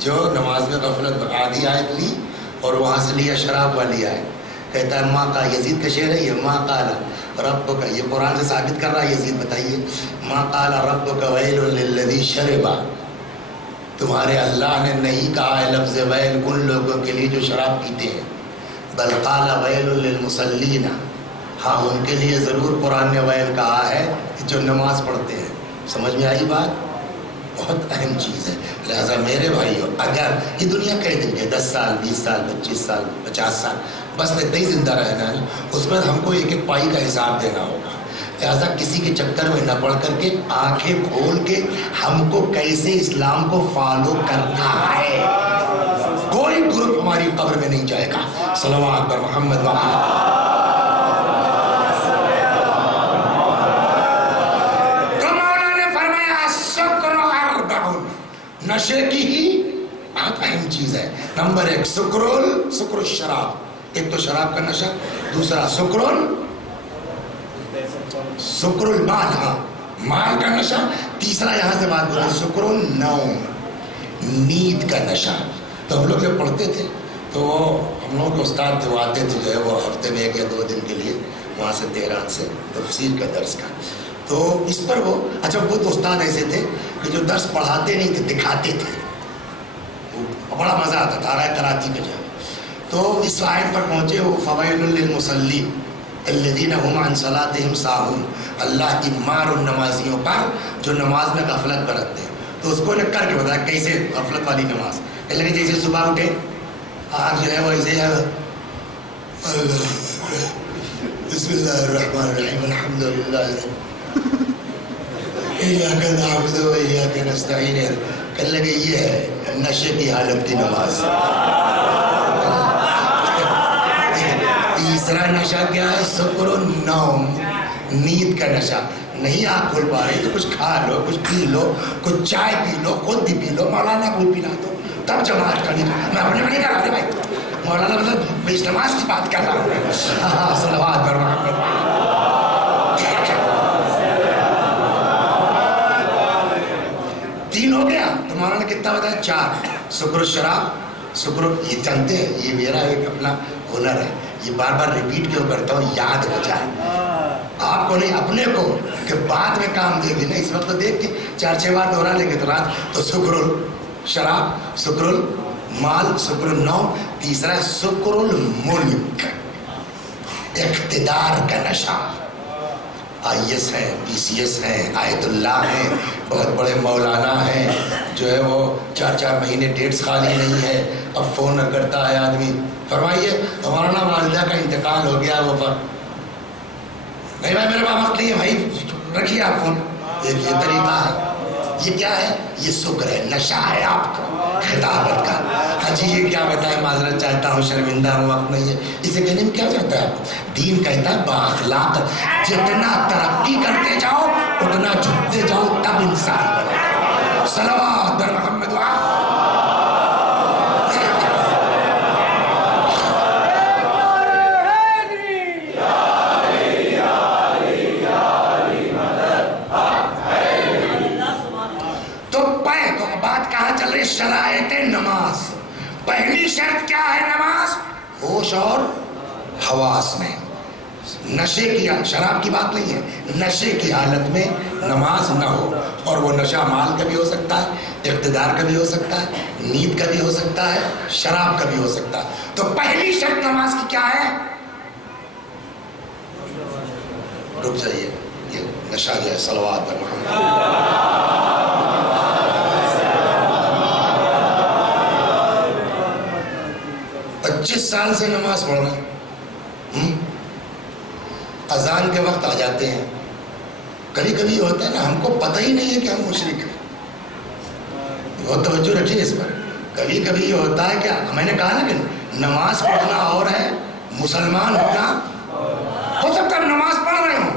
جو نماز میں غفلت. آدھی آیت لی اور وہاں سے لیا شراب والی آیت. کہتا ہے ماں کا، یزید کا شعر ہے یہ، ماں قال رب کا، یہ قرآن سے ثابت کر رہا ہے یزید. بتائیے ماں قال ربک ویل للذی شربا، تمہارے اللہ نے نہیں کہا ہے لفظ ویل ان لوگوں کے لیے جو شراب پیتے ہیں، بل قال ویل للمصلین. ہاں ان کے لیے ضرور قرآن نے ویل کہا ہے جو نماز پڑھتے ہیں. سمجھ میں آئی بات؟ بہت اہم چیز ہے. لہٰذا میرے بھائیو، اگر یہ دنیا کئی دن کے 10 سال 20 سال 25 سال 50 سال بس اتنا ہی زندہ رہنا ہے نا، اس میں ہم کو ایک ایک پائی کا حساب دینا ہوگا. لہٰذا کسی کے چکر میں نہ پڑ کر کے آنکھیں کھول کے ہم کو کیسے اسلام کو فالو کرنا ہے. کوئی گروپ ہماری قبر میں نہیں جائے گا. صلوات پر محمد وآلہ. نشے کی ہی بہت اہم چیز ہے. نمبر 1 سکر الشراب. ایک تو شراب کا نشہ، دوسرا سکر المال، ہاں مال کا نشہ. تیسرا یہاں سے بات بولا سکر النوم، نیند کا نشہ. تو ہم لوگ جب پڑھتے تھے تو ہم لوگ کے استاد تھے، وہ آتے تھے جو ہے وہ ہفتے میں 1 یا 2 دن کے لیے وہاں سے تہران سے تفسیر کا درس کا. تو اس پر وہ اچھا وہ تو استاد ایسے تھے کہ جو درس پڑھاتے نہیں تھے، دکھاتے تھے. بڑا مزہ آتا تھا رائے کراچی کا جو. تو اس آیت پر پہنچے وہ فویل للمصلین الذین هم عن صلاتهم ساہون. اللہ کی مار ان نمازیوں پر جو نماز میں غفلت برتتے ہیں. تو اس کو نے کر کے بتایا کیسے غفلت والی نماز. کہ جیسے صبح اٹھے آپ جو ہے وہ ایسے بسم اللہ الرحمن الرحیم الحمد للہ ایاک نعبد و ایاک نستعین. کہنے لگے یہ ہے نشے کی حالت کی نماز. تیسرا نشہ کیا ہے؟ سکر النوم، نیند کا نشہ. نہیں آپ کھول پا رہے تو کچھ کھا لو، کچھ پی لو، کچھ چائے پی لو، خود بھی پی لو، مولانا کو پلا دو، تب جماعت کرنی. میں اپنے میں نہیں کر رہا بھائی، مولانا مطلب میں اس نماز کی بات کر رہا ہوں. صلوات پر محمد. تین ہو گیا تو مولانا نے کتنا بتایا؟ 4. سکر الشراب، سکر یہ جانتے ہیں، یہ میرا ایک اپنا ہنر ہے، یہ بار بار ریپیٹ کیوں کرتا ہوں یاد ہو جائے آپ کو نہیں اپنے کو، کہ بعد میں کام دے گی. نہیں اس وقت دیکھ کے 4-6 بار دوہرا لیں گے تو رات. تو سکر الشراب، سکر المال، سکر النوم. تیسرا سکر الملک، اقتدار کا نشہ. IS ہیں، PCS ہیں، آیت اللہ ہیں، بہت بڑے مولانا ہیں، جو ہے وہ 4-4 مہینے ڈیٹس خالی نہیں ہے. اب فون نہ کرتا ہے آدمی، فرمائیے مولانا والدہ کا انتقال ہو گیا، وہ پر نہیں بھائی میرے پاس وقت نہیں ہے بھائی، رکھیے آپ فون. یہ طریقہ ہے. یہ کیا ہے؟ یہ سکر ہے، نشہ ہے آپ کا خطابت کا. ہاں جی یہ کیا بتائے، معذرت چاہتا ہوں، شرمندہ ہوں، وقت نہیں ہے. اسے کہنے میں کیا چاہتا ہے آپ کو؟ دین کہتا ہے باخلاق جتنا ترقی کرتے جاؤ اتنا جھکتے جاؤ، تب انسان بنے. صلوات بر محمد وآلہ. شرائط نماز. پہلی شرط کیا ہے؟ نماز ہوش اور حواس میں. نشے کی، شراب کی بات نہیں ہے، نشے کی حالت میں نماز نہ ہو. اور وہ نشہ مال کا بھی ہو سکتا ہے، اقتدار کا بھی ہو سکتا ہے، نیند کا بھی ہو سکتا ہے، شراب کا بھی ہو سکتا ہے. تو پہلی شرط نماز کی کیا ہے؟ رک جائیے، یہ نشہ جو ہے صلوات پر محمد. 25 سال سے نماز پڑھ رہے ہیں، اذان کے وقت آ جاتے ہیں. کبھی کبھی ہوتا ہے نا ہم کو پتہ ہی نہیں ہے کہ ہم مشرک ہیں. بہت توجہ رکھیے اس پر. کبھی کبھی یہ ہوتا ہے کہ میں نے کہا نا کہ نماز پڑھنا اور ہے، مسلمان ہونا. ہو سکتا ہے نماز پڑھ رہے ہوں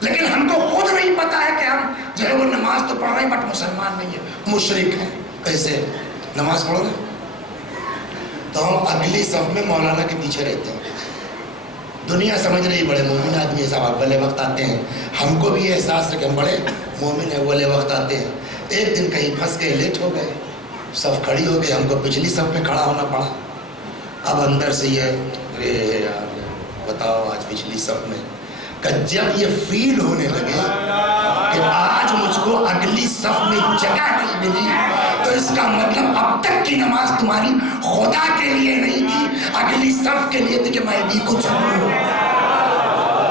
لیکن ہم کو خود نہیں پتا ہے کہ ہم جو ہے وہ نماز تو پڑھ رہے ہیں بٹ مسلمان نہیں ہے، مشرک ہیں. کیسے؟ نماز پڑھ رہے ہیں تو ہم اگلی صف میں مولانا کے پیچھے رہتے ہیں. دنیا سمجھ رہی بڑے مومن آدمی ہے، صاحب اولے وقت آتے ہیں. ہم کو بھی یہ احساس ہے کہ ہم بڑے مومن ہیں، اولے وقت آتے ہیں. ایک دن کہیں پھنس گئے، لیٹ ہو گئے، صف کھڑی ہو گئی، ہم کو پچھلی صف میں کھڑا ہونا پڑا. اب اندر سے یہ ارے یار بتاؤ آج پچھلی صف میں. کہ جب یہ فیل ہونے لگے کہ آج مجھ کو اگلی صف میں جگہ نہیں ملی تو اس کا مطلب اب تک کی نماز تمہاری خدا کے لیے نہیں تھی، اگلی صف کے لیے تھی کہ میں بھی کچھ ہوں.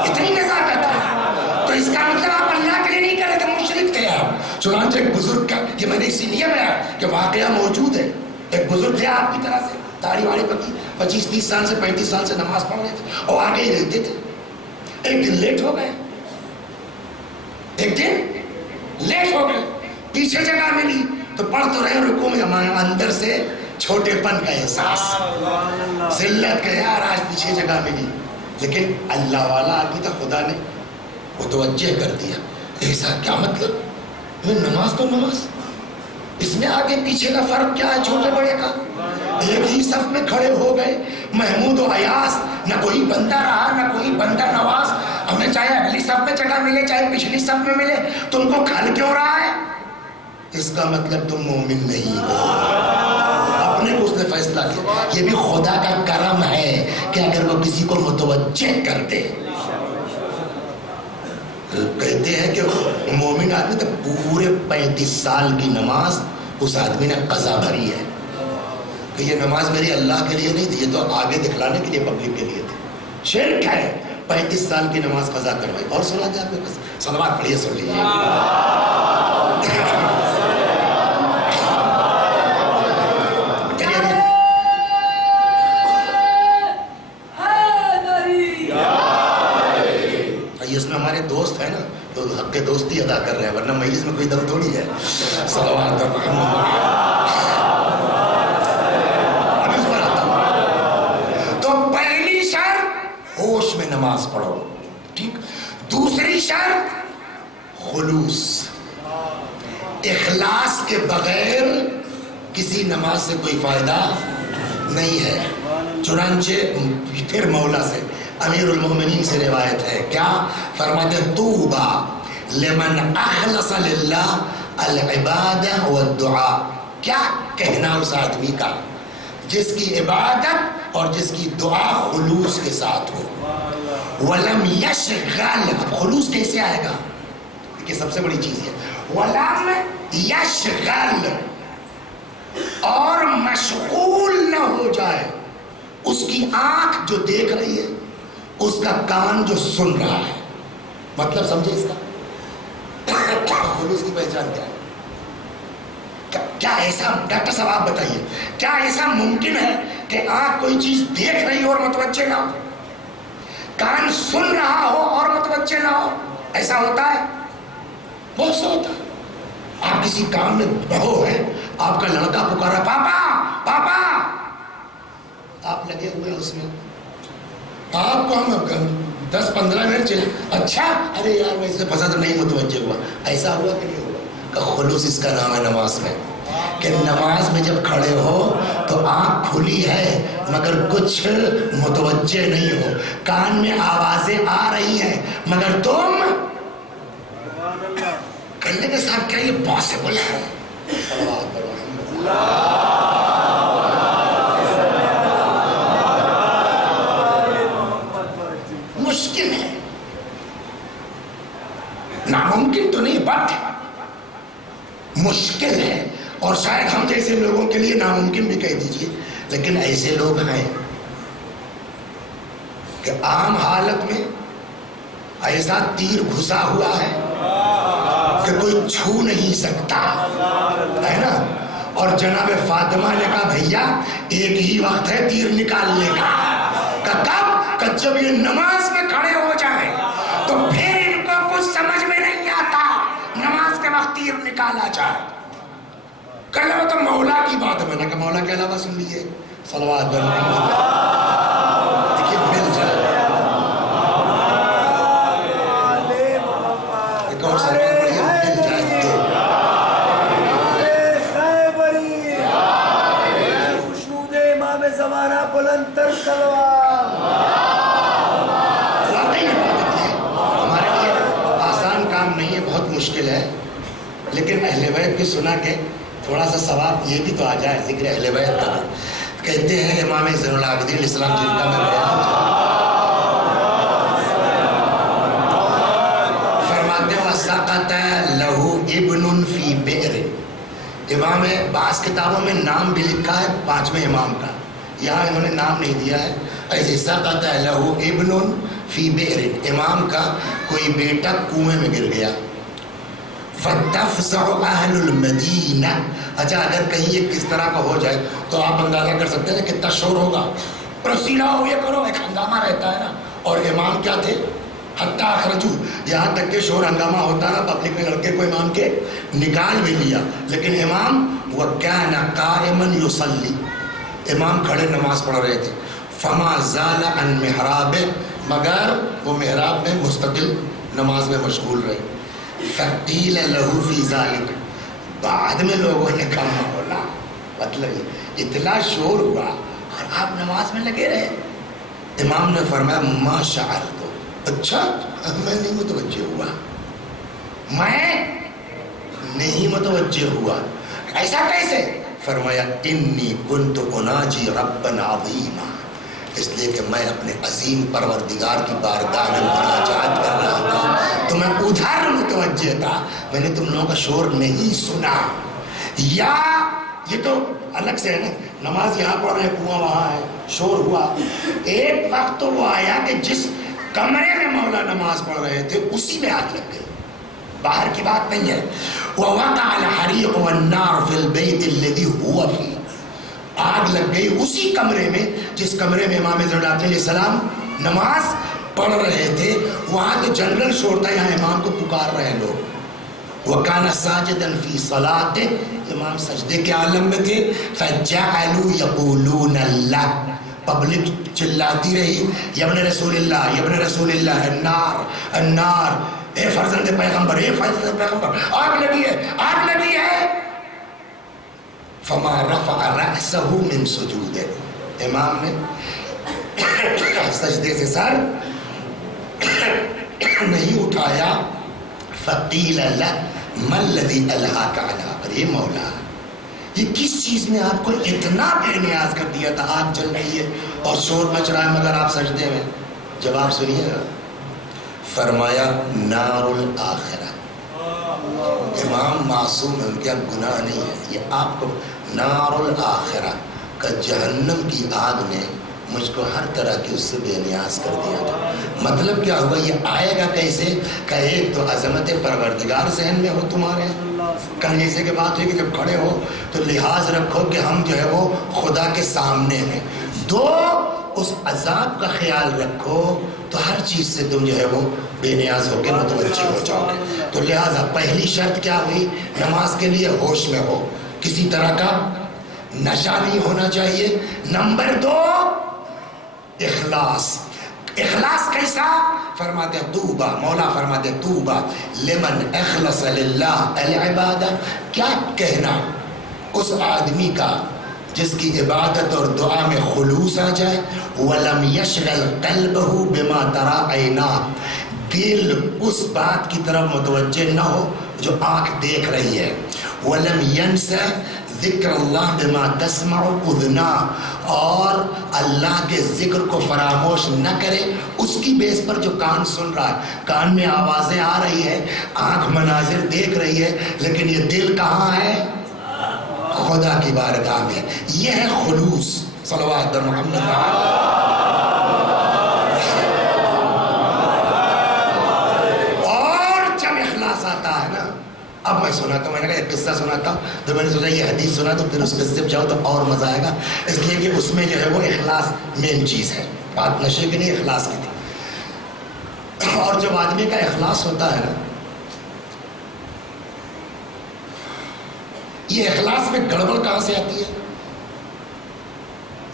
اتنی نزاکت ہے. تو اس کا مطلب آپ اللہ کے لیے نہیں کر رہے تھے، مشرک تھے آپ. چنانچہ ایک بزرگ کا، یہ میں نے اسی لیے بیان کہ واقعہ موجود ہے، ایک بزرگ تھے آپ کی طرح سے، داڑھی واڑی پکی، 25-30 سال سے 35 سال سے نماز پڑھ رہے تھے اور آگے ہی رہتے تھے. ایک دن لیٹ ہو گئے، ایک دن لیٹ ہو گئے، پیچھے جگہ ملی تو پڑھ تو رہے رکوع میں، اندر سے چھوٹے پن کا احساس، ذلت کا، یار آج پیچھے جگہ ملی. لیکن اللہ والا آدمی تھا، خدا نے متوجہ کر دیا. ایسا کیا مطلب؟ نماز تو نماز، اس میں آگے پیچھے کا فرق کیا ہے چھوٹے بڑے کا؟ ایک ہی صف میں کھڑے ہو گئے، محمود و ایاس، نہ کوئی بندہ رہا نہ کوئی بندہ نواز. ہمیں چاہے اگلی صف میں جگہ ملے چاہے پچھلی صف میں ملے، تم کو کھل کیوں رہا ہے؟ اس کا مطلب تم مومن نہیں ہو. اپنے کو اس نے فیصلہ کیا. یہ بھی خدا کا کرم ہے کہ اگر وہ کسی کو متوجہ کر دے. کہتے ہیں کہ مومن آدمی تو پورے 35 سال کی نماز اس آدمی نے قضا بھری ہے کہ یہ نماز میری اللہ کے لیے نہیں تھی، یہ تو آگے دکھلانے کے لیے پبلک کے لیے تھی. شرک ہے. 35 سال کی نماز قضا کروائی. اور سنا دیں آپ نے صلوات پڑھیے، سن لیجیے. اس میں ہمارے دوست ہیں نا تو حق کے دوستی ادا کر رہے ہیں، ورنہ مجلس میں کوئی دم تھوڑی ہے. صلوات محمد. اب اس پر آتا ہوں. تو پہلی شرط ہوش میں نماز پڑھو، ٹھیک. دوسری شرط خلوص، اخلاص کے بغیر کسی نماز سے کوئی فائدہ نہیں ہے. چنانچہ پھر مولا سے، امیر المومنین سے روایت ہے، کیا فرماتے ہیں؟ طوبا لمن اخلص للہ العبادہ والدعاء. کیا کہنا اس آدمی کا جس کی عبادت اور جس کی دعا خلوص کے ساتھ ہو. ولم یشغل، اب خلوص کیسے آئے گا؟ یہ سب سے بڑی چیز ہے. ولم یشغل، اور مشغول نہ ہو جائے. اس کی آنکھ جو دیکھ رہی ہے، اس کا کان جو سن رہا ہے. مطلب سمجھے اس کا؟ خلوص کی پہچان کیا ہے؟ کیا ایسا، ڈاکٹر صاحب آپ بتائیے، کیا ایسا ممکن ہے کہ آنکھ کوئی چیز دیکھ رہی ہو اور متوجہ نہ ہو، کان سن رہا ہو اور متوجہ نہ ہو؟ ایسا ہوتا ہے؟ بہت سا ہوتا ہے. آپ کسی کام میں بہو ہے، آپ کا لڑکا پکارا پاپا پاپا، آپ لگے ہوئے اس میں، آپ کو ہم 10-15 منٹ چلے، اچھا ارے یار میں اس میں پھنسا تو نہیں متوجہ ہوا. ایسا ہوا کہ نہیں ہوا؟ کہ خلوص اس کا نام ہے نماز میں. کہ نماز میں جب کھڑے ہو تو آنکھ کھلی ہے مگر کچھ متوجہ نہیں ہو، کان میں آوازیں آ رہی ہیں مگر تم کہنے کے ساتھ کیا یہ پاسبل ہے؟ مشکل ہے، ناممکن تو نہیں بٹ مشکل ہے. اور شاید ہم جیسے لوگوں کے لیے ناممکن بھی کہہ دیجئے، لیکن ایسے لوگ ہیں کہ عام حالت میں ایسا تیر گھسا ہوا ہے کہ کوئی چھو نہیں سکتا ہے نا. اور جناب فاطمہ نے کہا بھیا ایک ہی وقت ہے تیر نکالنے کا. کب؟ کہ جب یہ نماز میں کھڑے ہو جائیں تو پھر ان کو کچھ سمجھ میں نہیں آتا، نماز کے وقت تیر نکالا جائے. کل وہ تو مولا کی بات ہے، میں نے کہا مولا کے علاوہ سن لیجیے. صلوات محمد. دیکھیے مل جائے ایک اور سلمان پڑھیے، مل جائے تو خوشنود امام زمانہ بلندتر سلوات. ہمارے لیے آسان کام نہیں ہے، بہت مشکل ہے، لیکن اہل بیت کی سنا کے تھوڑا سا ثواب یہ بھی تو آ جائے. ذکر اہل بیت کا کہتے ہیں امام زین العابدین علیہ السلام جن کا میں بیان فرماتے ہیں وَسَقَطَ لَهُ ابْنٌ فِي بِئْرٍ. امام بعض کتابوں میں نام بھی لکھا ہے 5ویں امام کا، یہاں انہوں نے نام نہیں دیا ہے. ایسے سقط لَهُ ابْنٌ فِي بِئْرٍ، امام کا کوئی بیٹا کنویں میں گر گیا. فَتَفْزَعُ أَهْلُ الْمَدِينَةِ. اچھا اگر کہیں یہ کس طرح کا ہو جائے تو آپ اندازہ کر سکتے ہیں کتنا شور ہوگا. رسیلا ہو یہ کرو، ایک ہنگامہ رہتا ہے نا. اور امام کیا تھے؟ حتیٰ اخرجو، یہاں تک کہ شور ہنگامہ ہوتا نا، پبلک نے لڑکے کو امام کے نکال بھی لیا، لیکن امام وَكَانَ قَائِمًا يُصَلِّي، امام کھڑے نماز پڑھ رہے تھے. فَمَا زَالَ عَنْ مِحْرَابِهِ، مگر وہ محراب میں مستقل نماز میں مشغول رہے. فَقِيلَ لَهُ فِي ذَلِكَ، بعد میں لوگوں نے کہا مولا مطلب اتنا شور ہوا اور آپ نماز میں لگے رہے. امام نے فرمایا ما شعرت، اچھا میں نہیں متوجہ ہوا، میں نہیں متوجہ ہوا. ایسا کیسے؟ فرمایا انی کنت اناجی ربا عظیما، اس لیے کہ میں اپنے عظیم پروردگار کی بارگاہ میں مناجات کر رہا تھا تو میں ادھر متوجہ تھا، میں نے تم لوگوں کا شور نہیں سنا. یا یہ تو الگ سے ہے نا، نماز یہاں پڑھ رہے ہیں، کنواں وہاں ہے، شور ہوا. ایک وقت تو وہ آیا کہ جس کمرے میں مولا نماز پڑھ رہے تھے اسی میں آگ لگ گئی، باہر کی بات نہیں ہے. وَوَقَعَ الْحَرِيقُ وَالنَّارُ فِي الْبَيْتِ الَّذِي هُوَ فِيهِ، آگ لگ گئی اسی کمرے میں جس کمرے میں امام زین علیہ السلام نماز پڑھ رہے تھے. وہاں تو جنرل شور تھا، یہاں امام کو پکار رہے ہیں لوگ. وَكَانَ سَاجِدًا فِي صَلَاتِهِ، امام سجدے کے عالم میں تھے. فَجَعَلُوا يَقُولُونَ اللَّهِ، پبلک چلاتی رہی یبن رسول اللہ یبن رسول اللہ، النار النار، اے فرزند پیغمبر اے فرزند پیغمبر، آگ لگی ہے آگ لگی ہے. فما رفع رأسه من سجودہ، امام نے سجدے سے سر نہیں اٹھایا. فقیل لہ ما الذی الہاک علی، ارے مولا یہ کس چیز نے آپ کو اتنا بے نیاز کر دیا تھا؟ آگ جل رہی ہے اور شور مچ رہا ہے مگر آپ سجدے میں. جواب سنیے گا. فرمایا نار الآخرہ، امام معصوم ہے، ان کے گناہ نہیں ہے. یہ آپ کو نار الآخرہ کا جہنم کی آگ نے مجھ کو ہر طرح کی اس سے بے نیاز کر دیا تھا. مطلب کیا ہوگا؟ یہ آئے گا کیسے؟ کہ ایک تو عظمت پروردگار ذہن میں ہو تمہارے، کہنے ایسے کے بات ہوئی کہ جب کھڑے ہو تو لحاظ رکھو کہ ہم جو ہے وہ خدا کے سامنے ہیں. دو، اس عذاب کا خیال رکھو تو ہر چیز سے تم جو ہے وہ بے نیاز ہو کے متوجہ ہو جاؤ گے. تو لہٰذا پہلی شرط کیا ہوئی؟ نماز کے لیے ہوش میں ہو، کسی طرح کا نشہ نہیں ہونا چاہیے. نمبر دو، اخلاص. اخلاص کیسا؟ فرماتے ہیں توبہ، مولا فرماتے ہیں توبہ لمن اخلص للہ العبادہ. کیا کہنا اس آدمی کا جس کی عبادت اور دعا میں خلوص آ جائے. ولم یشغل قلبہ بما تری عیناہ، دل اس بات کی طرف متوجہ نہ ہو جو آنکھ دیکھ رہی ہے. ولم ینسى ذکر اللہ بما تسمع اذناہ، اور اللہ کے ذکر کو فراموش نہ کرے اس کی بیس پر جو کان سن رہا ہے. کان میں آوازیں آ رہی ہے، آنکھ مناظر دیکھ رہی ہے، لیکن یہ دل کہاں ہے؟ خدا کی بارگاہ میں. یہ ہے خلوص. صلوات در محمد. اور جب اخلاص آتا ہے نا، اب میں سناتا ہوں، میں نے کہا ایک قصہ سناتا ہوں، تو میں نے سوچا یہ حدیث سنا تو پھر اس قصے پہ جاؤ تو اور مزہ آئے گا، اس لیے کہ اس میں جو ہے وہ اخلاص مین چیز ہے. بات نشے کی نہیں، اخلاص کی تھی. اور جب آدمی کا اخلاص ہوتا ہے نا، یہ اخلاص میں گڑبڑ کہاں سے آتی ہے؟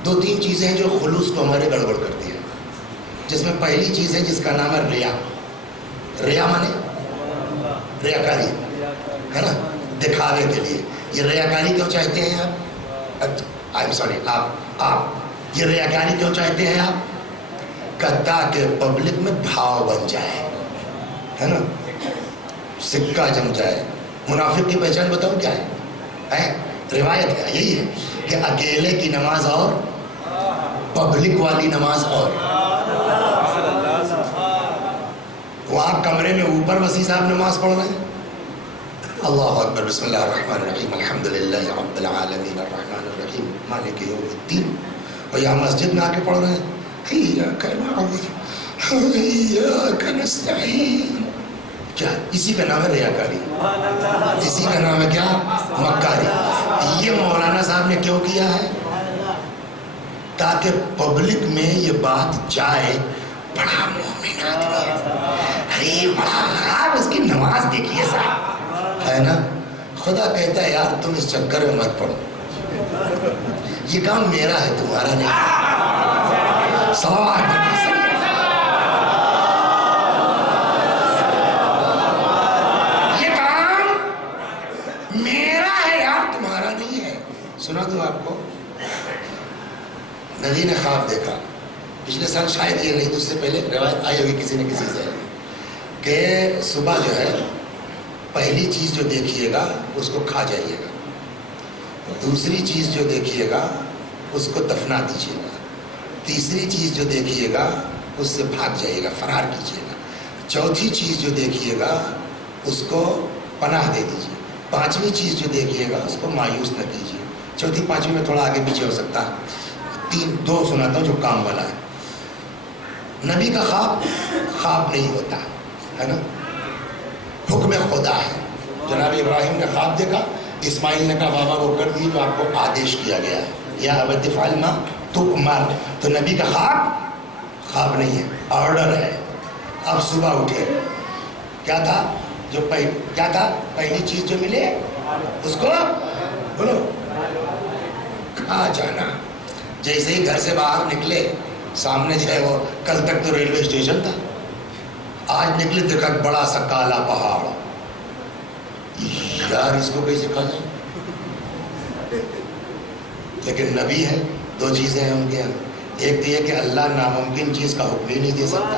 دو تین چیزیں ہیں جو خلوص کو ہمارے گڑبڑ کرتی ہے، جس میں پہلی چیز ہے جس کا نام ہے ریا. ریا مانے ریاکاری ہے نا، دکھاوے کے لیے. یہ ریاکاری کیوں چاہتے ہیں آپ یہ ریاکاری کیوں چاہتے ہیں آپ؟ کہ تاکہ پبلک میں بھاؤ بن جائے، ہے نا، سکہ جم جائے. منافق کی پہچان بتاؤ کیا ہے؟ روایت ہے یہی ہے کہ اکیلے کی نماز اور پبلک والی نماز اور. وہاں کمرے میں اوپر وسیع صاحب نماز پڑھ رہے ہیں، اللہ اکبر، بسم اللہ الرحمن الرحیم، الحمدللہ رب العالمین الرحمن الرحیم مالک یوم الدین. اور یہاں مسجد میں آ کے پڑھ رہے ہیں ایاک نعبد و ایاک نستعین. کیا اسی کا نام ہے ریاکاری؟ اسی کا نام ہے کیا؟ مکاری. یہ مولانا صاحب نے کیوں کیا ہے؟ تاکہ پبلک میں یہ بات جائے بڑا مومن آدمی ہے، ارے بڑا خراب، اس کی نماز دیکھیے صاحب، ہے نا. خدا کہتا ہے یار تم اس چکر میں مت پڑو، یہ کام میرا ہے تمہارا نہیں. صلوات یہ کام میرا ہے یار تمہارا نہیں ہے. سنا دوں آپ کو، نبی نے خواب دیکھا پچھلے سال، شاید یہ نہیں تو اس سے پہلے روایت آئی ہوگی کسی نے کسی سے، کہ صبح جو ہے پہلی چیز جو دیکھیے گا اس کو کھا جائیے گا، دوسری چیز جو دیکھیے گا اس کو دفنا دیجیے گا، تیسری چیز جو دیکھیے گا اس سے بھاگ جائیے گا، فرار کیجیے گا، چوتھی چیز جو دیکھیے گا اس کو پناہ دے دیجیے، پانچویں چیز جو دیکھیے گا اس کو مایوس نہ کیجیے. چوتھی پانچویں میں تھوڑا آگے پیچھے ہو سکتا ہے، دو سناتا ہوں جو کام والا ہے. نبی کا خواب نہیں ہوتا ہے نا، حکم خدا ہے. جناب ابراہیم نے خواب دیکھا، اسماعیل نے کہا بابا وہ کر دی جو آپ کو آدیش کیا گیا ہے، یا ابت افعل ما تؤمر. تو نبی کا خواب نہیں ہے، آرڈر ہے. اب صبح اٹھے، کیا تھا کیا تھا پہلی چیز جو ملے اس کو بولو کھا جانا. جیسے ہی گھر سے باہر نکلے سامنے جو ہے وہ کل تک تو ریلوے اسٹیشن تھا، آج نکلے دیکھا بڑا سا کالا پہاڑ. یار اس کو کیسے کھا جائے؟ لیکن نبی ہے، دو چیزیں ہیں ان کے یہاں، ایک تو یہ کہ اللہ ناممکن چیز کا حکم ہی نہیں دے سکتا،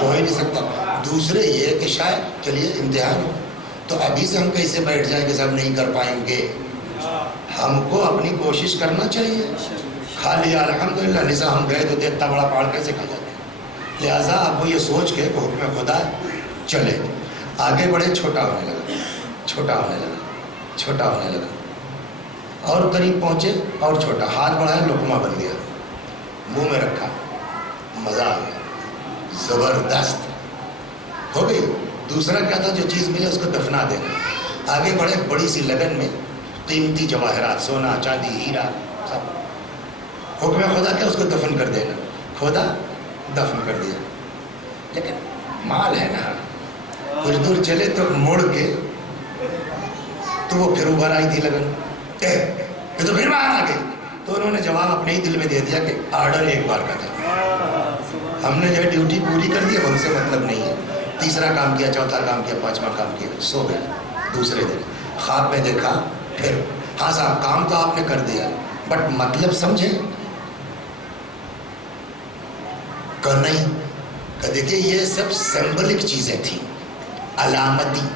ہو ہی نہیں سکتا. دوسرے یہ کہ شاید چلیے امتحان ہو تو ابھی سے ہم کیسے بیٹھ جائیں کہ سب نہیں کر پائیں گے. ہم کو اپنی کوشش کرنا چاہیے. خالی الحمدللہ لسا ہم گئے تو اتنا بڑا پہاڑ کیسے کھا جاتے ہیں. لہٰذا آپ کو یہ سوچ کے کہ حکم خدا ہے، چلے آگے بڑھے. چھوٹا ہونے لگا، چھوٹا ہونے لگا، چھوٹا ہونے لگا، اور قریب پہنچے اور چھوٹا، ہاتھ بڑھایا لقمہ بن گیا، منہ میں رکھا، مزہ آ گیا، زبردست ہو گئی. دوسرا کیا تھا؟ جو چیز ملے اس کو دفنا دینا. آگے بڑھے، بڑی سی لگن میں قیمتی جواہرات، سونا چاندی ہیرا سب. حکم خدا کیا؟ اس کو دفن کر دینا. خدا دفن کر دیا. لیکن مال ہے نا، کچھ دور چلے تو موڑ کے تو وہ پھر ابھر آئی تھی لگن، یہ تو پھر باہر آ گئی. تو انہوں نے جواب اپنے ہی دل میں دے دیا کہ آرڈر ایک بار کا تھا، ہم نے جو ہے ڈیوٹی پوری کر دی، اب ہم سے مطلب نہیں ہے. تیسرا کام کیا، چوتھا کام کیا، پانچواں کام کیا، سو گئے. دوسرے دن خواب میں دیکھا پھر، ہاں صاحب کام تو آپ نے کر دیا بٹ مطلب سمجھے کہ نہیں. کہ دیکھیے یہ سب سمبلک چیزیں تھیں، علامتی.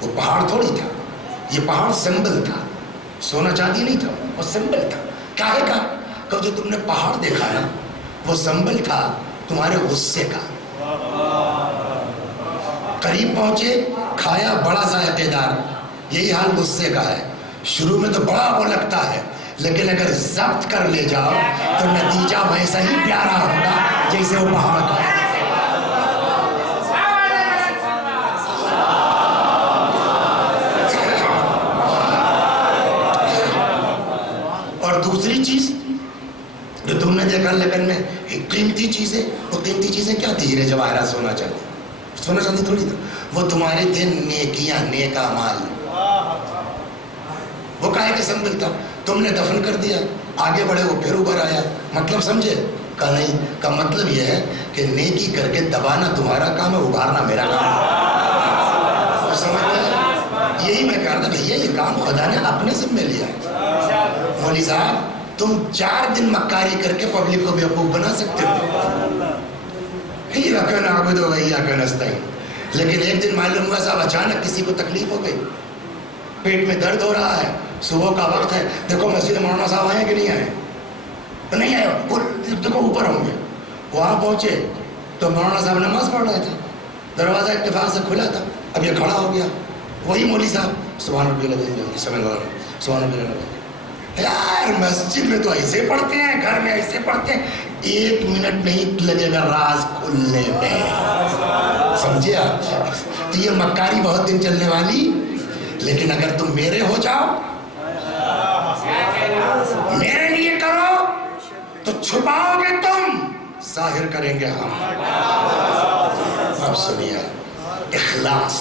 وہ پہاڑ تھوڑی تھا، یہ پہاڑ سمبل تھا، سونا چاندی نہیں تھا، وہ سمبل تھا. کاہے کا؟ کہ جو تم نے پہاڑ دیکھا نا وہ سمبل تھا تمہارے غصے کا. قریب پہنچے، کھایا بڑا ذائقے دار. یہی حال غصے کا ہے، شروع میں تو بڑا وہ لگتا ہے، لیکن اگر ضبط کر لے جاؤ تو نتیجہ ویسا ہی پیارا ہوگا جیسے وہ پہاڑ کا ہے. اور دوسری چیز جو تم نے دیکھا لگن میں قیمتی چیزیں، وہ قیمتی چیزیں کیا تھی؟ ہیرے جواہرات، سونا چاندی. سونا چاندی تھوڑی تھا، وہ تمہارے تھے نیکیاں، نیک اعمال. وہ کاہے کے سمبل تھا، تم نے دفن کر دیا. آگے بڑھے، وہ پھر اوپر آیا. مطلب سمجھے؟ کا نہیں. کا مطلب یہ ہے کہ نیکی کر کے دبانا تمہارا کام ہے، ابھارنا میرا کام ہے. سمجھ گئے؟ یہی میں کہہ رہا تھا، بھیا یہ کام خدا نے اپنے ذمہ لیا ہے. مولوی صاحب تم 4 دن مکاری کر کے پبلک کو بیوقوف بنا سکتے ہو. ایاک نعبد و ایاک نستعین. لیکن ایک دن معلوم ہوا صاحب اچانک کسی کو تکلیف ہو گئی، پیٹ میں درد ہو رہا ہے، صبح کا وقت ہے، دیکھو مسجد مولانا صاحب آئے کہ نہیں آئے؟ نہیں آئے. دیکھو اوپر ہوں گے. وہاں پہنچے تو مولانا صاحب نماز پڑھ رہے تھے، دروازہ اتفاق سے کھلا تھا. اب یہ کھڑا ہو گیا، وہی مولوی صاحب سبحان ربی العظیم، سبحان اللہ، سبحان ربی العظیم. یار مسجد میں تو ایسے پڑھتے ہیں, گھر میں ایسے پڑھتے ہیں, 1 منٹ نہیں لگے گا راز کھلنے میں. سمجھے آپ؟ تو یہ مکاری بہت دن چلنے والی, لیکن اگر تم میرے ہو جاؤ, میرے لیے کرو, تو چھپاؤ گے تم, ظاہر کریں گے ہم. اب سنیے, اخلاص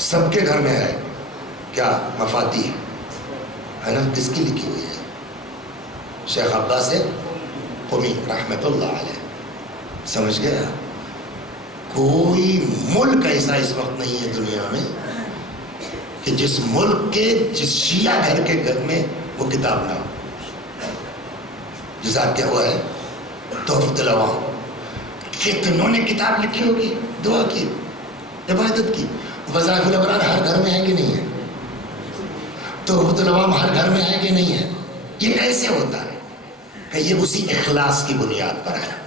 سب کے گھر میں ہے. کیا مفاتیح ہے نا, کس کی لکھی ہوئی ہے؟ شیخ عباس قمی رحمت اللہ علیہ. سمجھ گیا؟ کوئی ملک ایسا اس وقت نہیں ہے دنیا میں کہ جس ملک کے, جس شیعہ گھر کے گھر میں وہ کتاب نہ ہو. جزاک کیا ہوا ہے تحفۃ العوام, کتنوں نے کتاب لکھی ہوگی, دعا کی, عبادت کی. وظائف الابرار ہر گھر میں ہے کہ نہیں ہے؟ تحفۃ العوام ہر گھر میں ہے کہ نہیں ہے؟ یہ کیسے ہوتا ہے؟ کہ یہ اسی اخلاص کی بنیاد پر ہے.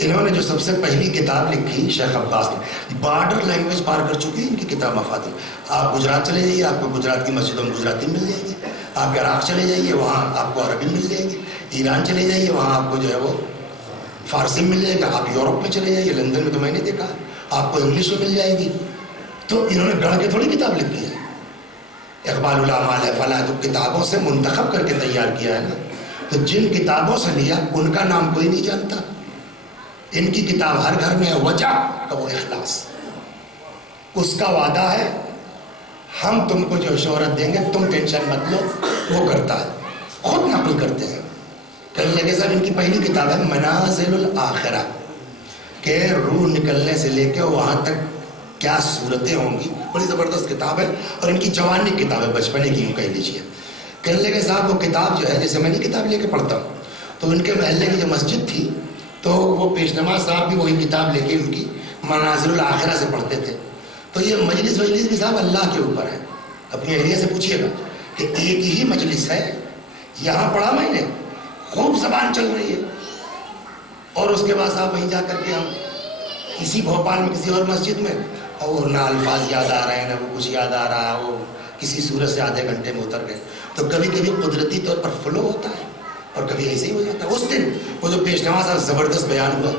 انہوں نے جو سب سے پہلی کتاب لکھی شیخ عباس نے, بارڈر لینگویج پار کر چکی ان کی کتاب مفاتیح. آپ گجرات چلے جائیے, آپ کو گجرات کی مسجدوں میں گجراتی مل جائے گی. آپ عراق چلے جائیے, وہاں آپ کو عربی مل جائے گی. ایران چلے جائیے, وہاں آپ کو جو ہے وہ فارسی مل جائے گا. آپ یورپ میں چلے جائیے, لندن میں تو میں نے دیکھا, آپ کو انگلش میں مل جائے گی. تو انہوں نے گڑھ کے تھوڑی کتاب لکھی ہے. اقبال الاعمال ہے فلاں, تو کتابوں سے منتخب کر کے تیار کیا ہے نا. تو جن کتابوں سے لیا ان کا نام کوئی نہیں جانتا. ان کی کتاب ہر گھر میں ہے. وجہ کا وہ اخلاص, اس کا وعدہ ہے ہم تم کو جو شہرت دیں گے تم ٹینشن مت لو. وہ کرتا ہے, خود نقل کرتے ہیں. کہنے لگے صاحب ان کی پہلی کتاب ہے منازل الاخرہ, کہ روح نکلنے سے لے کے وہاں تک کیا صورتیں ہوں گی. بڑی زبردست کتاب ہے, اور ان کی جوانی کتاب ہے, بچپنے کی یوں کہہ لیجیے. کہنے لگے صاحب وہ کتاب جو ہے, جیسے میں نے کتاب لے کے پڑھتا ہوں, تو ان کے محلے کی جو مسجد تھی تو وہ پیش نماز صاحب بھی وہی کتاب لے کے ان کی منازل الاخرہ سے پڑھتے تھے. تو یہ مجلس بھی صاحب اللہ کے اوپر ہے. اپنی ایریا سے پوچھیے گا کہ ایک ہی مجلس ہے, یہاں پڑھا میں نے, خوب زبان چل رہی ہے, اور اس کے بعد صاحب وہیں جا کر کے ہم کسی بھوپال میں کسی اور مسجد میں, اور نہ الفاظ یاد آ رہے ہیں نہ وہ کچھ یاد آ رہا ہے, وہ کسی صورت سے آدھے گھنٹے میں اتر گئے. تو کبھی کبھی قدرتی طور پر فلو ہوتا ہے, اور کبھی ایسے ہی ہو جاتا ہے. اس دن وہ جو پیش نماز صاحب زبردست بیان ہوا,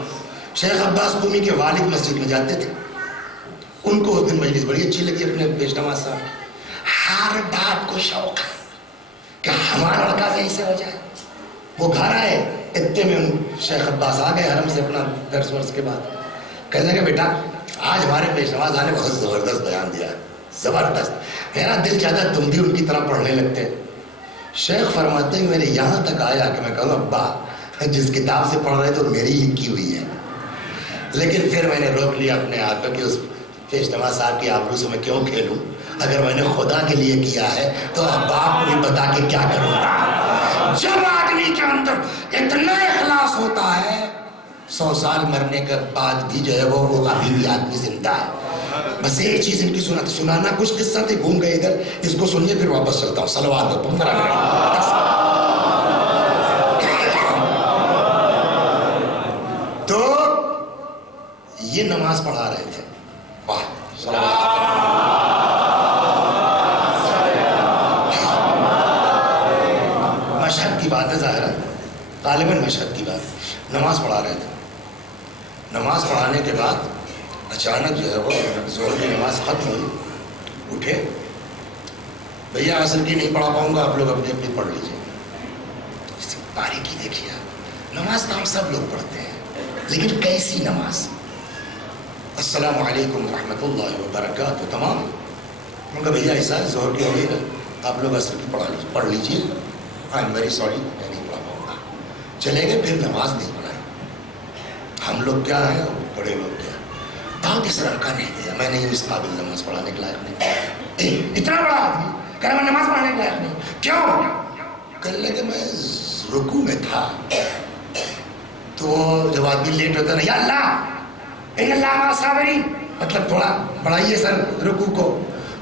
شیخ عباس قمی کے والد مسجد میں جاتے تھے, ان کو اس دن مجلس بڑی اچھی لگی اپنے پیش نماز صاحب. ہر باپ کو شوق ہے کہ ہمارا لڑکا کیسے ہو جائے. وہ گھر آئے, اتنے میں شیخ عباس آ گئے حرم سے اپنا درس ورس کے بعد. کہنے لگے بیٹا آج ہمارے پیش نماز آنے بہت زبردست بیان دیا ہے, زبردست, میرا دل چاہتا ہے تم بھی ان کی طرح پڑھنے لگتے. شیخ فرماتے ہیں میرے یہاں تک آیا کہ میں کہوں ابا جس کتاب سے پڑھ رہے تو میری لکھی ہوئی ہے, لیکن پھر میں نے روک لیا اپنے آپ کو کہ اس پیش نواز صاحب کی آبرو سے میں کیوں کھیلوں. اگر میں نے خدا کے لیے کیا ہے تو اب باپ کو بھی بتا کے کیا کروں گا. جب آدمی کے اندر اتنا اخلاص ہوتا ہے, 100 سال مرنے کے بعد بھی جو ہے وہ ابھی بھی آدمی زندہ ہے. بس ایک چیز ان کی سنانا, کچھ قصہ تھے, گھوم گئے ادھر, اس کو سنیے پھر واپس چلتا ہوں. صلوات ہو 15 منٹ. تو یہ نماز پڑھا رہے تھے. واہ, مشہد کی بات ہے, ظاہر ہے غالباً مشہد کی بات. نماز پڑھا رہے تھے. نماز پڑھانے کے بعد اچانک جو ہے وہ ظہر کی نماز ختم ہوئی, اٹھے, بھیا عصر کی نہیں پڑھا پاؤں گا, آپ لوگ اپنی اپنی پڑھ لیجیے. باریکی دیکھیے, نماز تو ہم سب لوگ پڑھتے ہیں, لیکن کیسی نماز. السلام علیکم ورحمۃ اللہ وبرکاتہ, تمام. ان کا بھیا ایسا ہے ظہر کی ہو گئی نا, آپ لوگ عصر کی پڑھ لیجیے. آئی ایم ویری سوری, میں نہیں پڑھا پاؤں گا. چلے گئے, پھر نماز نہیں پڑھائی. ہم لوگ کیا ہیں, بڑے لوگ کیا, بہت اس لڑکا نہیں دیا, میں نہیں اس قابل نماز پڑھانے کے لائق نہیں. اتنا بڑا آدمی کہہ رہا میں نماز پڑھانے کے لائق نہیں. کیوں؟ کہنے لگے میں رکوع میں تھا. تو جب آدمی لیٹ ہوتا ہے نا, یا اللہ اے اللہ ما صابرین, مطلب تھوڑا بڑھائیے سر رکوع کو.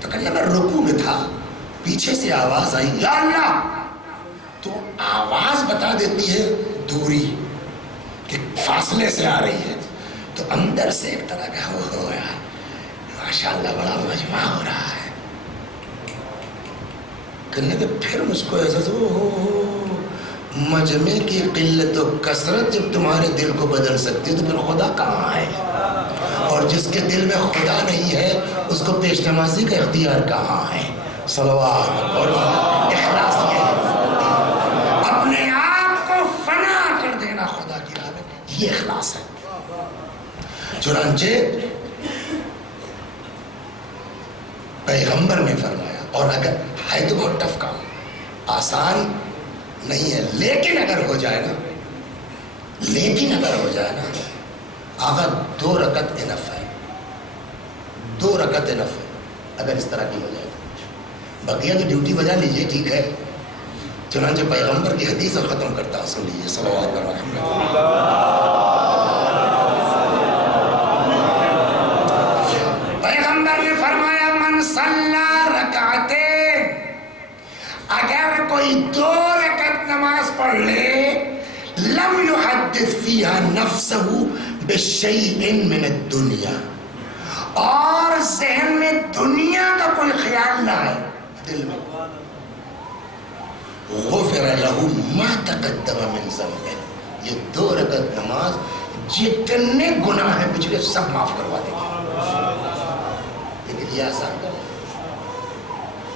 تو کہنے لگا میں رکوع میں تھا, پیچھے سے آواز آئی یا اللہ. تو آواز بتا دیتی ہے دوری, کہ فاصلے سے آ رہی ہے. تو اندر سے ایک طرح کا ہو یار ماشاءاللہ بڑا مجمع ہو رہا ہے. کرنے کے پھر مجھ کو احساس ہو مجمع کی قلت و کثرت جب تمہارے دل کو بدل سکتی ہے تو پھر خدا کہاں ہے؟ اور جس کے دل میں خدا نہیں ہے اس کو پیش نمازی کا اختیار کہاں ہے؟ صلوات اور اخلاص ہے، اپنے آپ کو فنا کر دینا خدا کی راہ میں، یہ اخلاص ہے۔ چنانچہ پیغمبر نے فرمایا، اور اگر ہے تو بہت ٹف کام، آسان نہیں ہے، لیکن اگر ہو جائے نا، آقا 2 رکعت انف ہے، 2 رکعت انف ہے اگر اس طرح کی ہو جائے تو، بقیہ کی ڈیوٹی بجا لیجئے، ٹھیک ہے۔ چنانچہ پیغمبر کی حدیث اور ختم کرتا ہوں، سن لیجئے، صلوات پر رحمت پیغمبر نے فرمایا من صلی رکعتین، اگر کوئی 2 رکعت نماز پڑھ لے، لم یحدث فیہا نفسہ بشیء من الدنیا، اور ذہن میں دنیا کا کوئی خیال نہ ہے دل میں، غفر لہ ما تقدم من ذنبہ، یہ 2 رکعت نماز جتنے گناہ ہیں پچھلے سب معاف کروا دے گی۔ لیکن یہ آسان کر،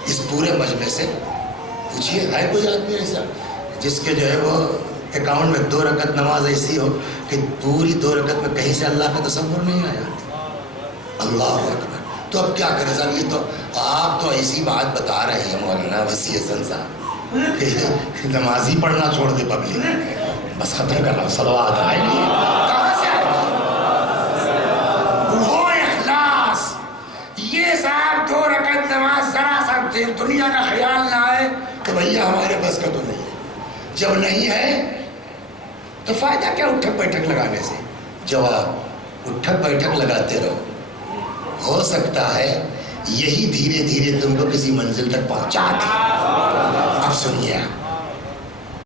اس پورے مجمع سے پوچھئے ہے کوئی آدمی ایسا جس کے جو ہے وہ اکاؤنٹ میں 2 رکعت نماز ایسی ہو کہ پوری 2 رکعت میں کہیں سے اللہ کا تصور نہیں آیا؟ اللہ اکبر۔ تو اب کیا کریں صاحب، یہ تو آپ تو ایسی بات بتا رہے ہیں مولانا وسیع حسن صاحب کہ نماز ہی پڑھنا چھوڑ دے پبلک، بس ختم کرنا، صلوات آئے نہیں، کہاں سے آئے وہ اخلاص؟ یہ صاحب 2 رکعت نماز ذرا سا دنیا کا خیال نہ آئے تو بھیا ہمارے بس کا تو نہیں ہے۔ جب نہیں ہے تو فائدہ کیا اٹھک بیٹھک لگانے سے؟ جواب، اٹھک بیٹھک لگاتے رہو، ہو سکتا ہے یہی دھیرے دھیرے تم کو کسی منزل تک پہنچا دے۔ اب سنیے،